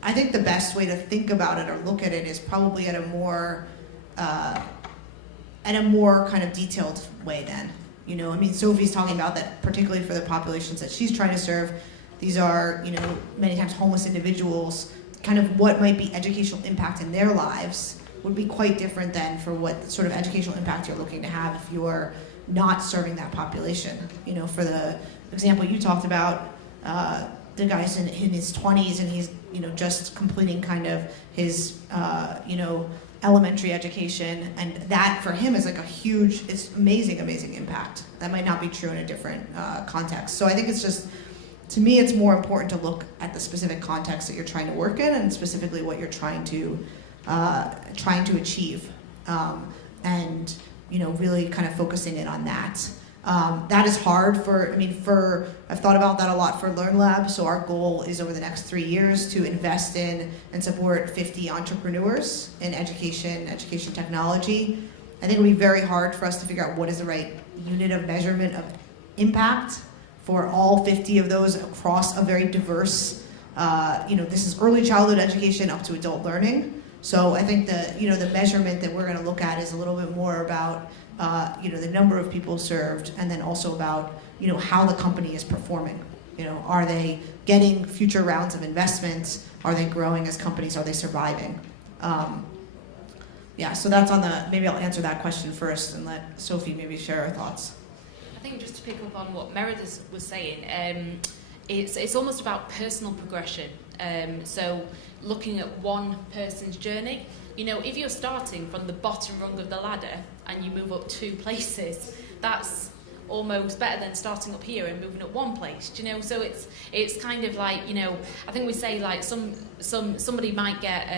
I think the best way to think about it or look at it is probably at a more kind of detailed way then. You know, I mean, Sophie's talking about that particularly for the populations that she's trying to serve. These are, you know, many times homeless individuals. Kind of what might be educational impact in their lives would be quite different than for what sort of educational impact you're looking to have if you're not serving that population. You know, for the example you talked about, the guy's in his 20s and he's, you know, just completing kind of his, you know, elementary education, and that for him is like a huge, it's amazing impact. That might not be true in a different context. So I think it's just, to me, it's more important to look at the specific context that you're trying to work in and specifically what you're trying to achieve, and you know, really kind of focusing in on that. That is hard I've thought about that a lot for LearnLab. So our goal is over the next 3 years to invest in and support 50 entrepreneurs in education technology. I think it would be very hard for us to figure out what is the right unit of measurement of impact for all 50 of those across a very diverse, you know, this is early childhood education up to adult learning. So I think the measurement that we're going to look at is a little bit more about you know, the number of people served, and then also about, you know, how the company is performing. You know, are they getting future rounds of investments? Are they growing as companies? Are they surviving? Yeah, so that's on maybe I'll answer that question first and let Sophie maybe share her thoughts. I think just to pick up on what Meredith was saying, it's almost about personal progression. So looking at one person's journey. You know, if you're starting from the bottom rung of the ladder and you move up 2 places, that's almost better than starting up here and moving up 1 place. Do you know? So it's kind of like, you know, I think we say like somebody might get,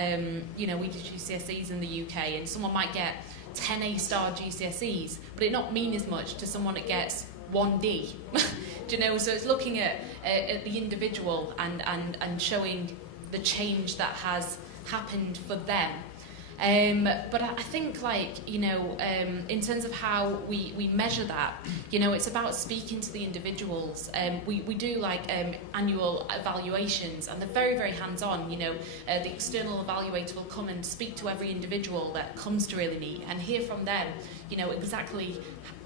you know, we do GCSEs in the UK, and someone might get 10 A-star GCSEs, but it not mean as much to someone that gets 1D. Do you know? So it's looking at the individual and showing the change that has happened for them. But I think, like, you know, in terms of how we measure that, you know, it's about speaking to the individuals. We do like annual evaluations, and they're very, very hands-on. You know, the external evaluator will come and speak to every individual that comes to Really NEET and hear from them, you know, exactly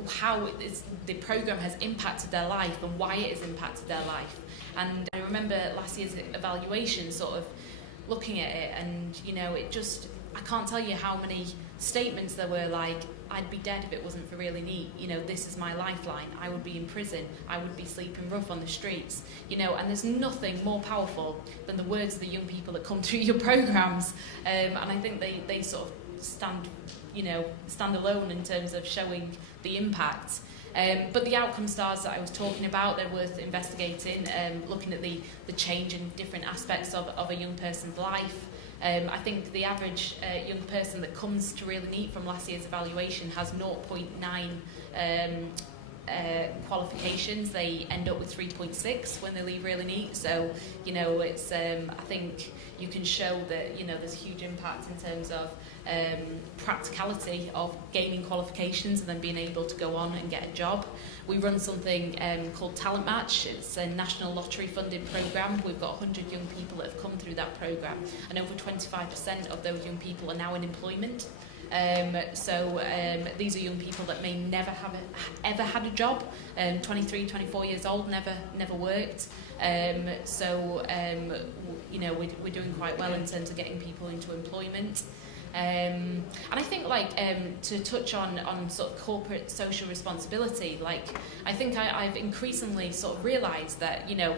how the program has impacted their life and why it has impacted their life. And I remember last year's evaluation, sort of looking at it, and, you know, it just, I can't tell you how many statements there were like, I'd be dead if it wasn't for Really NEET. You know, this is my lifeline. I would be in prison. I would be sleeping rough on the streets. You know, and there's nothing more powerful than the words of the young people that come through your programs. And I think they sort of stand alone in terms of showing the impact. But the outcome stars that I was talking about, they're worth investigating, looking at the change in different aspects of a young person's life. I think the average young person that comes to Really NEET from last year's evaluation has 0.9 qualifications. They end up with 3.6 when they leave Really NEET. So, you know, it's I think you can show that, you know, there's a huge impact in terms of practicality of gaining qualifications and then being able to go on and get a job. We run something called Talent Match. It's a national lottery funded program. We've got 100 young people that have come through that program, and over 25% of those young people are now in employment. These are young people that may never have ever had a job, 23, 24 years old, never worked. You know, we're doing quite well in terms of getting people into employment. And I think, like, to touch on sort of corporate social responsibility, like, I think I've increasingly sort of realised that, you know,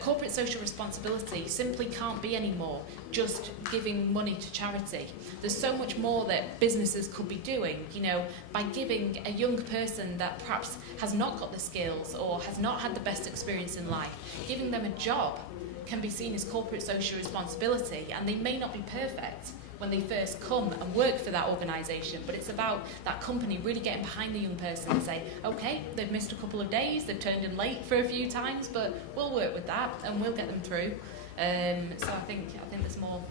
corporate social responsibility simply can't be anymore just giving money to charity. There's so much more that businesses could be doing, you know, by giving a young person that perhaps has not got the skills or has not had the best experience in life, giving them a job can be seen as corporate social responsibility, and they may not be perfect when they first come and work for that organisation, but it's about that company really getting behind the young person and say, okay, they've missed a couple of days, they've turned in late for a few times, but we'll work with that and we'll get them through. So I think there's more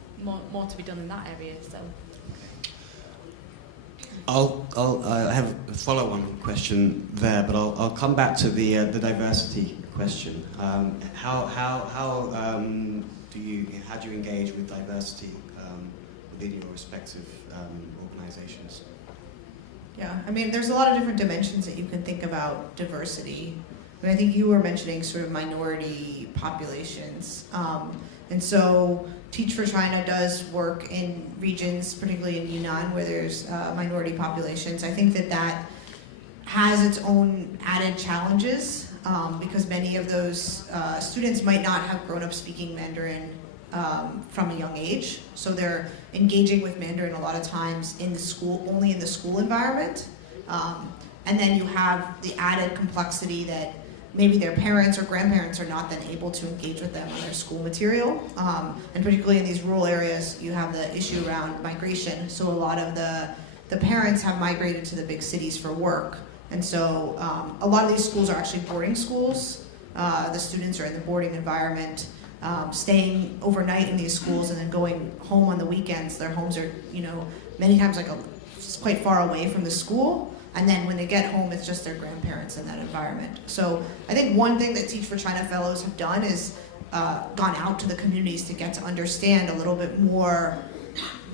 to be done in that area. So I have a follow-on question there, but I'll come back to the diversity question. How do you engage with diversity within your respective organizations? Yeah, I mean, there's a lot of different dimensions that you can think about diversity. I mean, I think you were mentioning sort of minority populations. And so Teach for China does work in regions, particularly in Yunnan, where there's minority populations. I think that has its own added challenges because many of those students might not have grown up speaking Mandarin from a young age. So they're engaging with Mandarin a lot of times in the school, only in the school environment. And then you have the added complexity that maybe their parents or grandparents are not then able to engage with them on their school material. And particularly in these rural areas, you have the issue around migration. So a lot of the parents have migrated to the big cities for work. And so a lot of these schools are actually boarding schools. The students are in the boarding environment, staying overnight in these schools and then going home on the weekends. Their homes are, you know, many times like quite far away from the school. And then when they get home, it's just their grandparents in that environment. So I think one thing that Teach for China fellows have done is gone out to the communities to get to understand a little bit more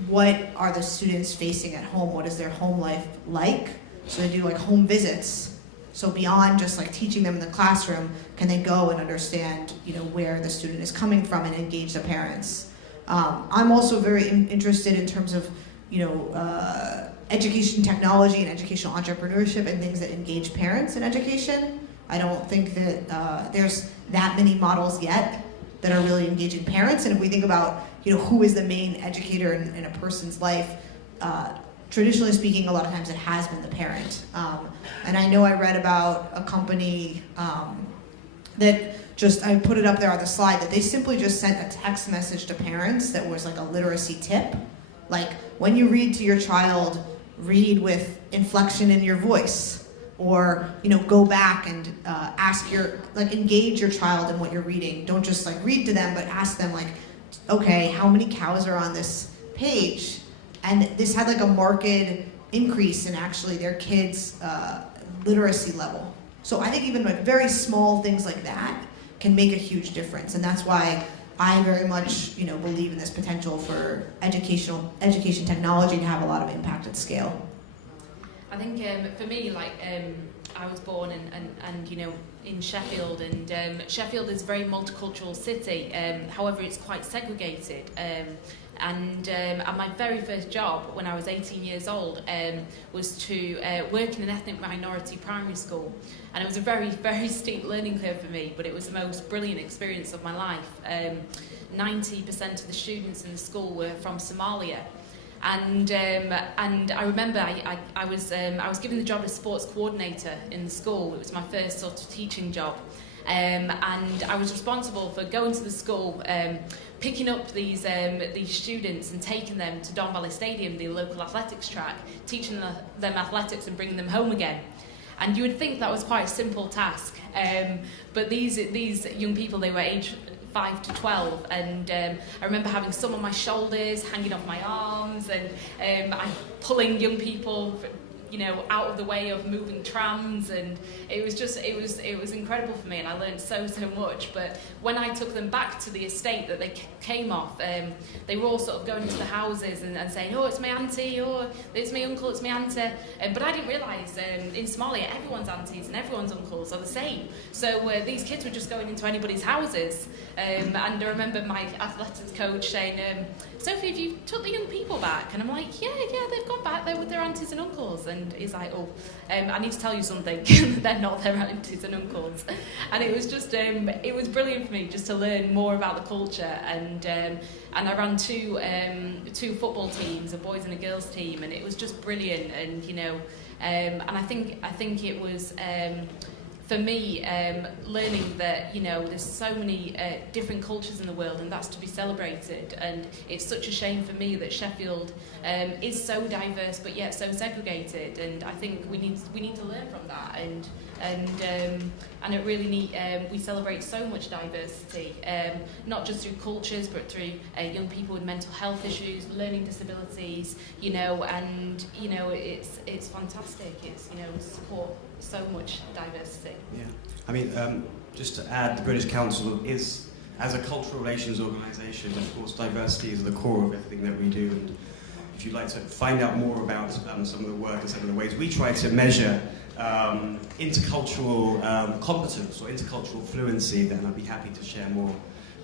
what are the students facing at home, what is their home life like. So they do like home visits. So beyond just like teaching them in the classroom, can they go and understand, you know, where the student is coming from and engage the parents. I'm also very interested in terms of, you know, education technology and educational entrepreneurship and things that engage parents in education. I don't think that there's that many models yet that are really engaging parents. And if we think about, you know, who is the main educator in a person's life, traditionally speaking, a lot of times it has been the parent. And I know I read about a company that just, I put it up there on the slide, that they simply just sent a text message to parents that was like a literacy tip. Like, when you read to your child, read with inflection in your voice, or go back and engage your child in what you're reading. Don't just read to them, but ask them okay, how many cows are on this page? And this had a marked increase in actually their kids' literacy level. So I think even very small things like that can make a huge difference, and that's why I very much believe in this potential for education technology to have a lot of impact at scale. I think for me, I was born and in Sheffield, and Sheffield is a very multicultural city. However, it's quite segregated. And my very first job when I was 18 years old was to work in an ethnic minority primary school. And it was a very, very steep learning curve for me, but it was the most brilliant experience of my life. 90% of the students in the school were from Somalia. And I remember I was given the job as sports coordinator in the school. It was my first sort of teaching job. And I was responsible for going to the school, picking up these students and taking them to Don Valley Stadium, the local athletics track, teaching them athletics and bringing them home again. And you would think that was quite a simple task, but these young people, they were aged 5 to 12, and I remember having some on my shoulders, hanging off my arms, and I'm pulling young people, out of the way of moving trams, and it was incredible for me, and I learned so much. But when I took them back to the estate that they came off, they were all sort of going to the houses and saying, "Oh, it's my auntie," or "It's my uncle, it's my auntie." But I didn't realise in Somalia everyone's aunties and everyone's uncles are the same. So these kids were just going into anybody's houses, and I remember my athletics coach saying, "Sophie, have you took the young people back?" And I'm like, "Yeah, they've gone back. They're with their aunties and uncles." And he's like, "Oh, I need to tell you something. They're not their aunties and uncles." And it was just, it was brilliant for me just to learn more about the culture. And I ran two football teams, a boys and a girls team, and it was just brilliant. And and I think it was. For me, learning that there's so many different cultures in the world, and that's to be celebrated. And it's such a shame for me that Sheffield is so diverse but yet so segregated. And I think we need to learn from that. And it really we celebrate so much diversity, not just through cultures but through young people with mental health issues, learning disabilities. And it's fantastic. It's support so much diversity. Yeah, I mean, just to add, the British Council is, as a cultural relations organisation, of course, diversity is the core of everything that we do. And if you'd like to find out more about some of the work and some of the ways we try to measure intercultural competence or intercultural fluency, then I'd be happy to share more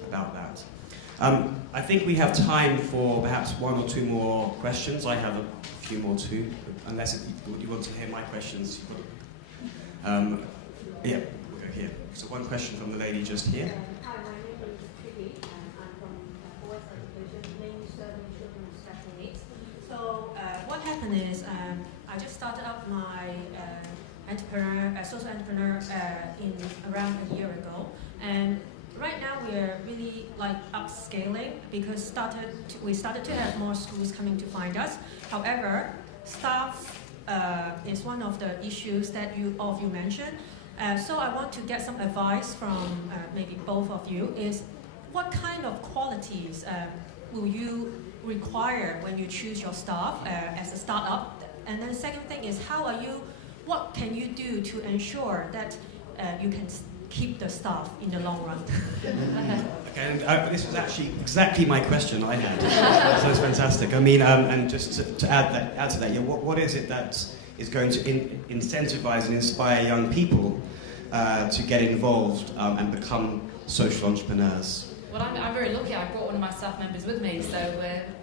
about that. I think we have time for perhaps one or two more questions. I have a few more too, unless you want to hear my questions. Yeah, we'll go here. So one question from the lady just here. Hi, my name is Vicky, and I'm from Voice Education, mainly serving children with special needs. So what happened is I just started up my social entrepreneur in around a year ago, and right now we are really upscaling because we started to have more schools coming to find us. However, staff is one of the issues that you mentioned. So I want to get some advice from maybe both of you. Is what kind of qualities will you require when you choose your staff as a startup? And then the second thing is what can you do to ensure that you can keep the staff in the long run? Okay, and this was actually exactly my question I had. So it's fantastic. I mean, and just to add to that, what is it that is going to incentivize and inspire young people to get involved and become social entrepreneurs? Well, I'm very lucky. I brought one of my staff members with me, so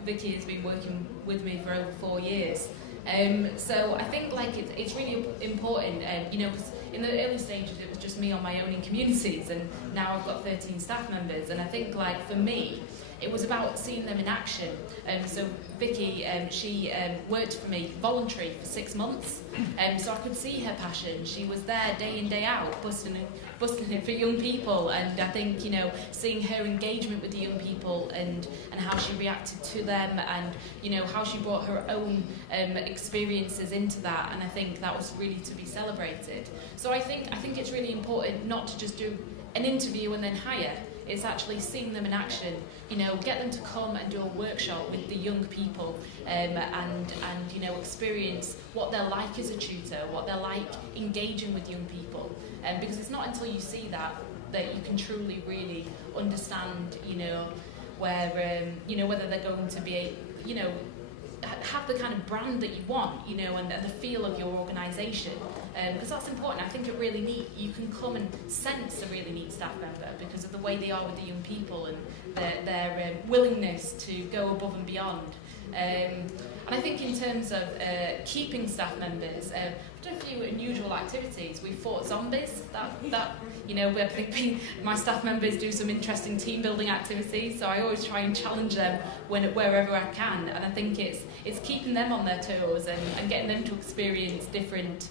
Vicky has been working with me for over 4 years. So I think it's really important, because in the early stages it was just me on my own in communities, and now I've got 13 staff members. And I think for me, it was about seeing them in action. So Vicky, she worked for me voluntary for 6 months, so I could see her passion. She was there day in, day out, busting it for young people, and I think, you know, seeing her engagement with the young people and how she reacted to them, and, you know, how she brought her own experiences into that, and I think that was really to be celebrated. So I think it's really important not to just do an interview and then hire. It's actually seeing them in action, you know, get them to come and do a workshop with the young people, and you know, experience what they're like as a tutor, what they're like engaging with young people, because it's not until you see that you can truly really understand, you know, where you know, whether they're going to be, you know, have the kind of brand that you want, you know, and the feel of your organisation, because that's important. I think at Really NEET you can come and sense a Really NEET staff member because of the way they are with the young people and their willingness to go above and beyond. And I think in terms of keeping staff members, we've done a few unusual activities. We fought zombies. That you know, I think my staff members do some interesting team building activities. So I always try and challenge them wherever I can. And I think it's keeping them on their toes and getting them to experience different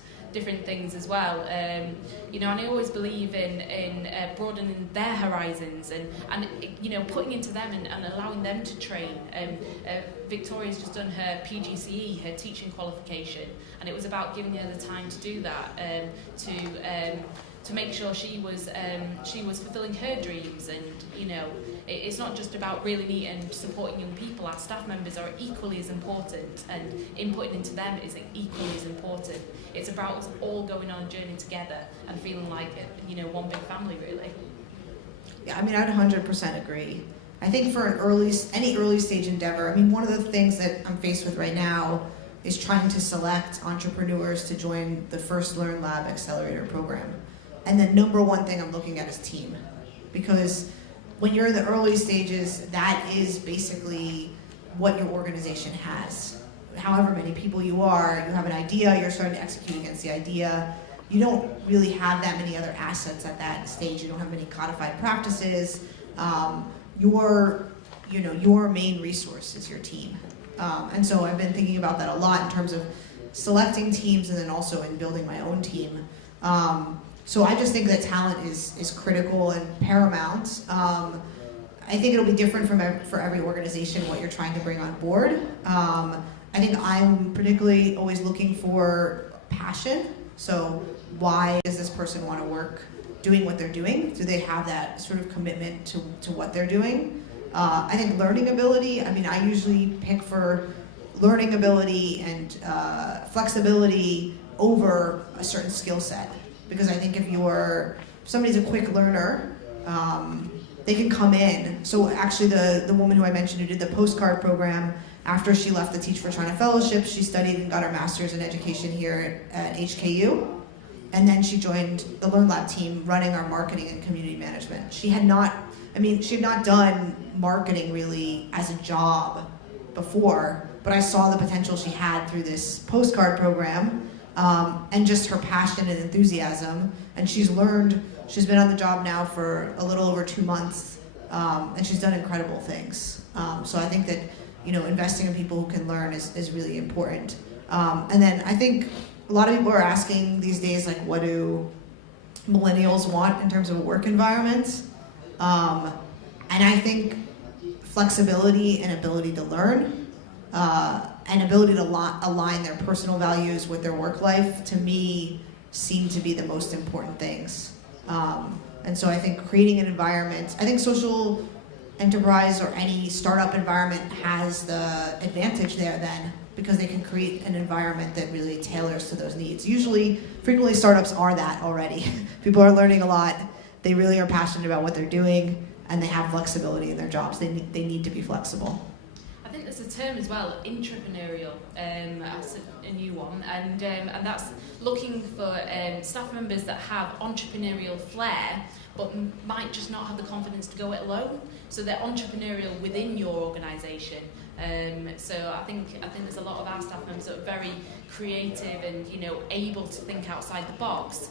things as well, you know, and I always believe in broadening their horizons and you know, putting into them and allowing them to train. Victoria's just done her PGCE, her teaching qualification, and it was about giving her the time to do that, to make sure she was fulfilling her dreams. And you know, it's not just about Really NEET and supporting young people. Our staff members are equally as important, and inputting into them is equally as important. It's about us all going on a journey together and feeling like, you know, one big family, really. Yeah, I mean, I'd 100% agree. I think for any early stage endeavor, I mean, one of the things that I'm faced with right now is trying to select entrepreneurs to join the first LearnLab accelerator program. And the number one thing I'm looking at is team. Because when you're in the early stages, that is basically what your organization has. However many people you are, you have an idea, you're starting to execute against the idea. You don't really have that many other assets at that stage. You don't have many codified practices. Your main resource is your team. And so I've been thinking about that a lot in terms of selecting teams and then also in building my own team. So I just think that talent is critical and paramount. I think it'll be different for every organization what you're trying to bring on board. I think I'm particularly always looking for passion. So why does this person want to work doing what they're doing? Do they have that sort of commitment to what they're doing? I think learning ability, I mean, I usually pick for learning ability and flexibility over a certain skill set. Because I think if somebody's a quick learner, they can come in. So actually the woman who I mentioned who did the postcard program, after she left the Teach for China Fellowship, she studied and got her master's in education here at HKU. And then she joined the LearnLab team running our marketing and community management. She had not done marketing really as a job before, but I saw the potential she had through this postcard program, and just her passion and enthusiasm. And she's been on the job now for a little over 2 months, and she's done incredible things. So I think that, you know, investing in people who can learn is really important. And then I think a lot of people are asking these days, like, what do millennials want in terms of a work environment? And I think flexibility and ability to learn, and ability to align their personal values with their work life, to me, seem to be the most important things. And so I think creating an environment, I think social enterprise or any startup environment has the advantage there then, because they can create an environment that really tailors to those needs. Frequently startups are that already. People are learning a lot, they really are passionate about what they're doing, and they have flexibility in their jobs. They need to be flexible. I think there's a term as well, intrapreneurial, that's a new one, and that's looking for staff members that have entrepreneurial flair, but might just not have the confidence to go it alone. So they're entrepreneurial within your organisation, So I think there's a lot of our staff members that are very creative and able to think outside the box,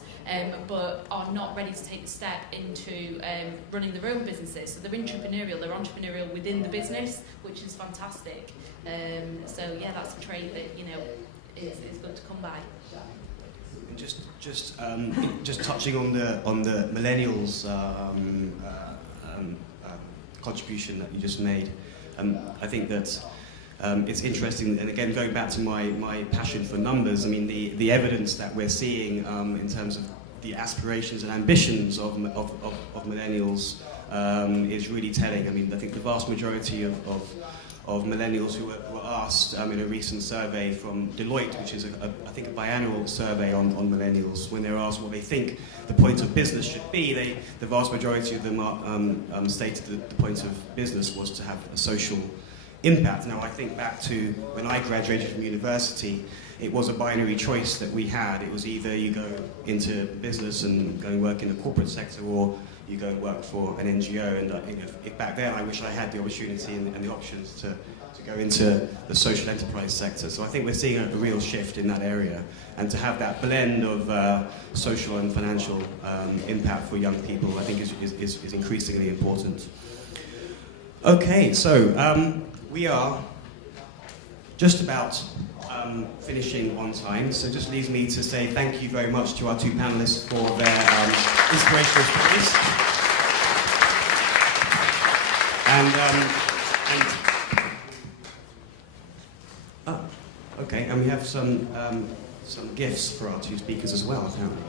but are not ready to take the step into running their own businesses. So they're entrepreneurial within the business, which is fantastic. So yeah, that's a trait that is good to come by. And just touching on the millennials contribution that you just made, I think that it's interesting, and again going back to my passion for numbers. I mean, the evidence that we're seeing in terms of the aspirations and ambitions of millennials is really telling. I mean, I think the vast majority of millennials who were asked in a recent survey from Deloitte, which is I think a biannual survey on millennials, when they were asked what they think the point of business should be, the vast majority of them stated that the point of business was to have a social impact. Now, I think back to when I graduated from university, it was a binary choice that we had. It was either you go into business and go and work in the corporate sector, or you go and work for an NGO. And if back then I wish I had the opportunity and the options to go into the social enterprise sector. So I think we're seeing a real shift in that area, and to have that blend of social and financial impact for young people, I think is increasingly important. Okay, so we are just about finishing on time, so just leaves me to say thank you very much to our two panelists for their inspirational stories. Okay, and we have some gifts for our two speakers as well, apparently.